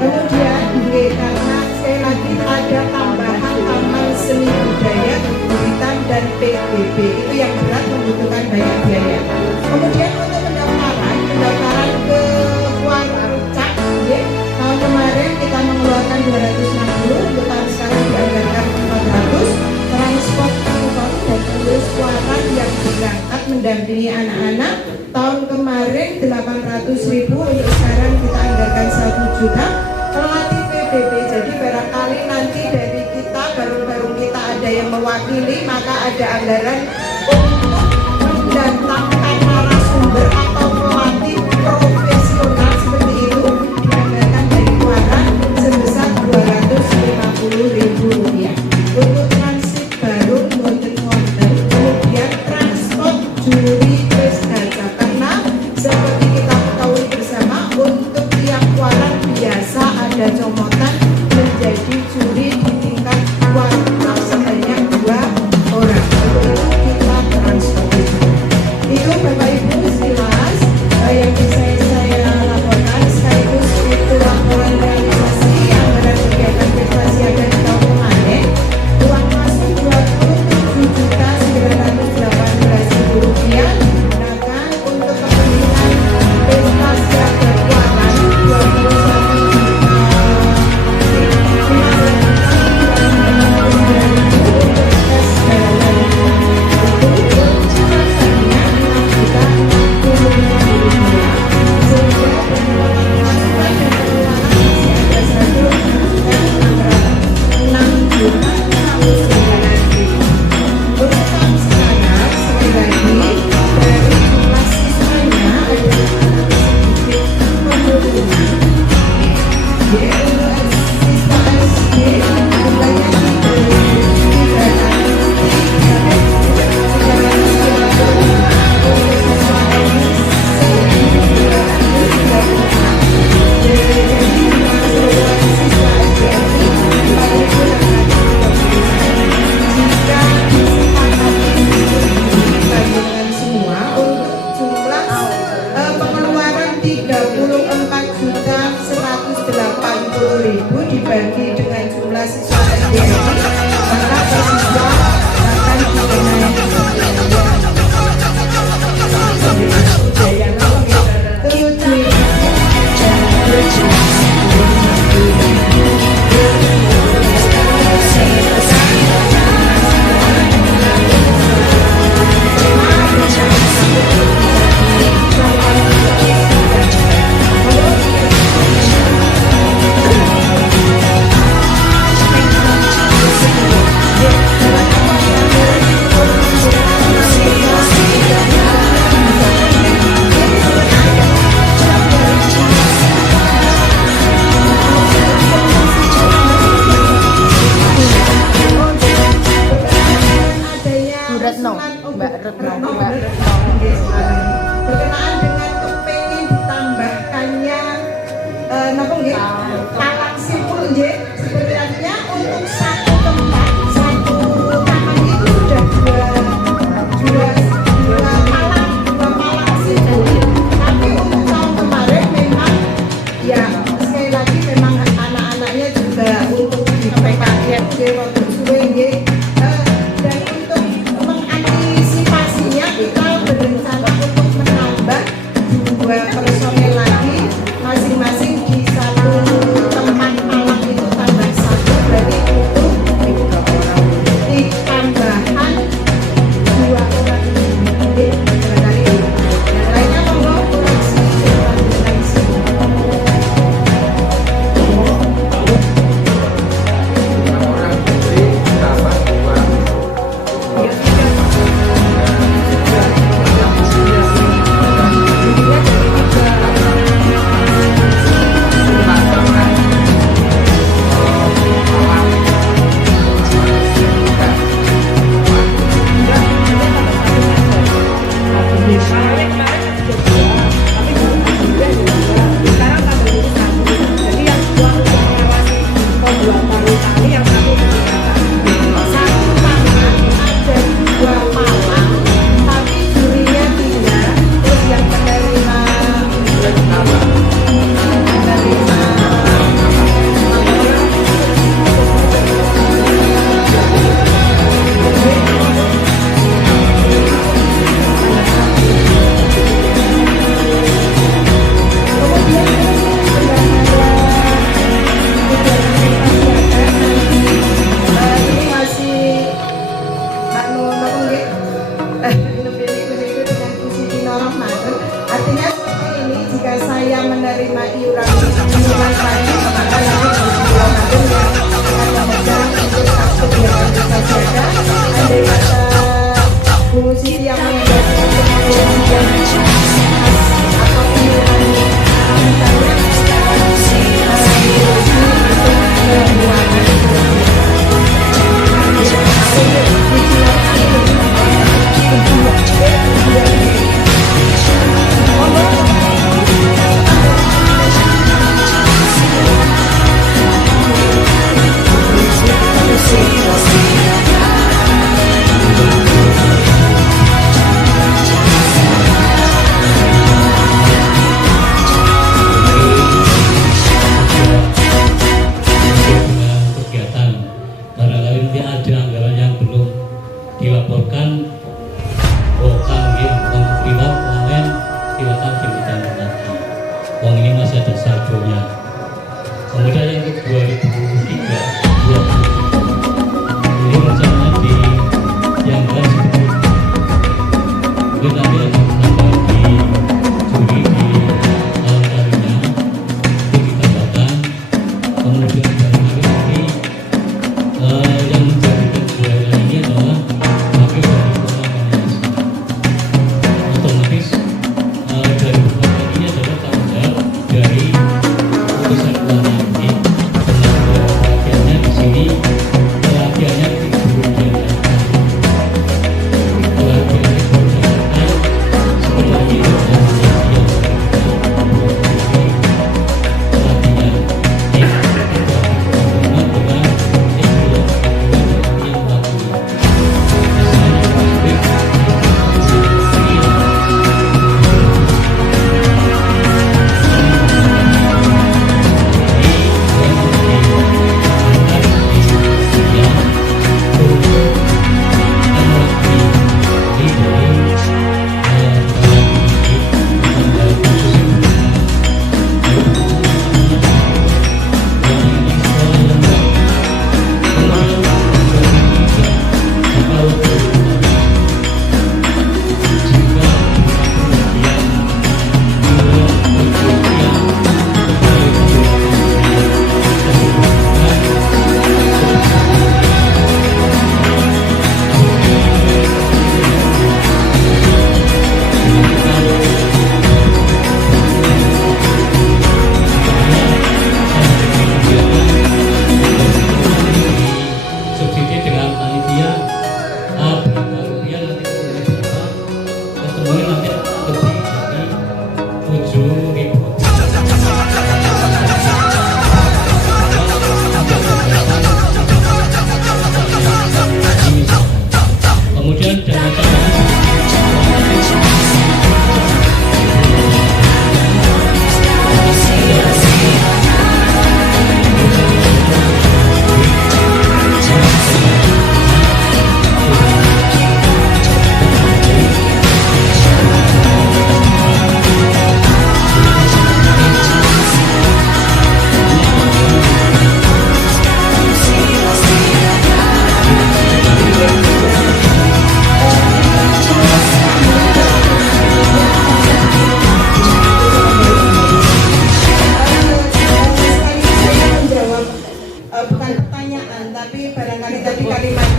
Kemudian karena sekali lagi ada tambahan taman seni budaya, kekulitan dan PBB, itu yang berat membutuhkan banyak biaya. Kemudian untuk pendaftaran ke Kuarcak, tahun kemarin kita mengeluarkan 260, untuk tahun sekarang dianggarkan 400. Transport angkot dan pengurus Kuaran yang berangkat mendampingi anak-anak tahun kemarin 800.000, untuk sekarang kita anggarkan 1 juta. Pelatih PBB, jadi barangkali nanti dari kita baru-baru kita ada yang mewakili, maka ada anggaran untuk mendatangkan narasumber atau pelatih profesional seperti itu, dianggarkan dari Kuaran sebesar 250.000 rupiah. Untuk transit baru wonten-wonten, kemudian transport juri tes gajah, karena seperti kita ketahui bersama, untuk tiap Kuaran biasa ada comotan menjadi juri di tingkat kuartal sebanyak 2 orang. Untuk itu kita transport. Itu Bapak Ibu sekilas yang bisa saya laporkan, sekaligus itu laporan realisasi anggaran kegiatan prestasi Aga di tahun kemarin. Uang masuk 27.918.000 rupiah digunakan untuk kepentingan prestasi Aga Kuaran 34.180.000 dibagi dengan jumlah siswa SD ini, maka siswa akan dikenai boten suwe nggih. Dan untuk mengantisipasinya kita berencana untuk menambah 2 personel lagi masing-masing di satu tempat malam itu tambah 1 berarti itu tambahan 2 orang ini barangkali yang lainnya monggo koreksi koreksi. Orang beli dapat 2. Artinya seperti ini, jika saya menerima iuran tadi maka nanti di bulan April yang akan berjalan untuk satu bulan kita jaga. Andai kata Bu Siti yang mengendalikan kemudian atau iuran misalnya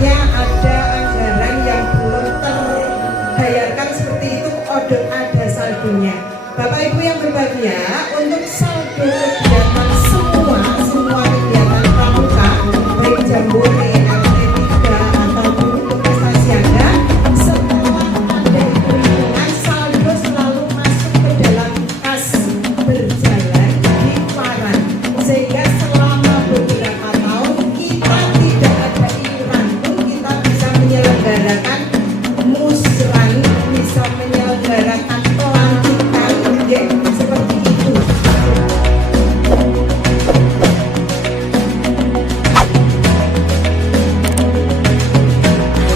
misalnya ada anggaran yang belum terbayarkan seperti itu, ada saldonya. Bapak Ibu yang berbahagia, untuk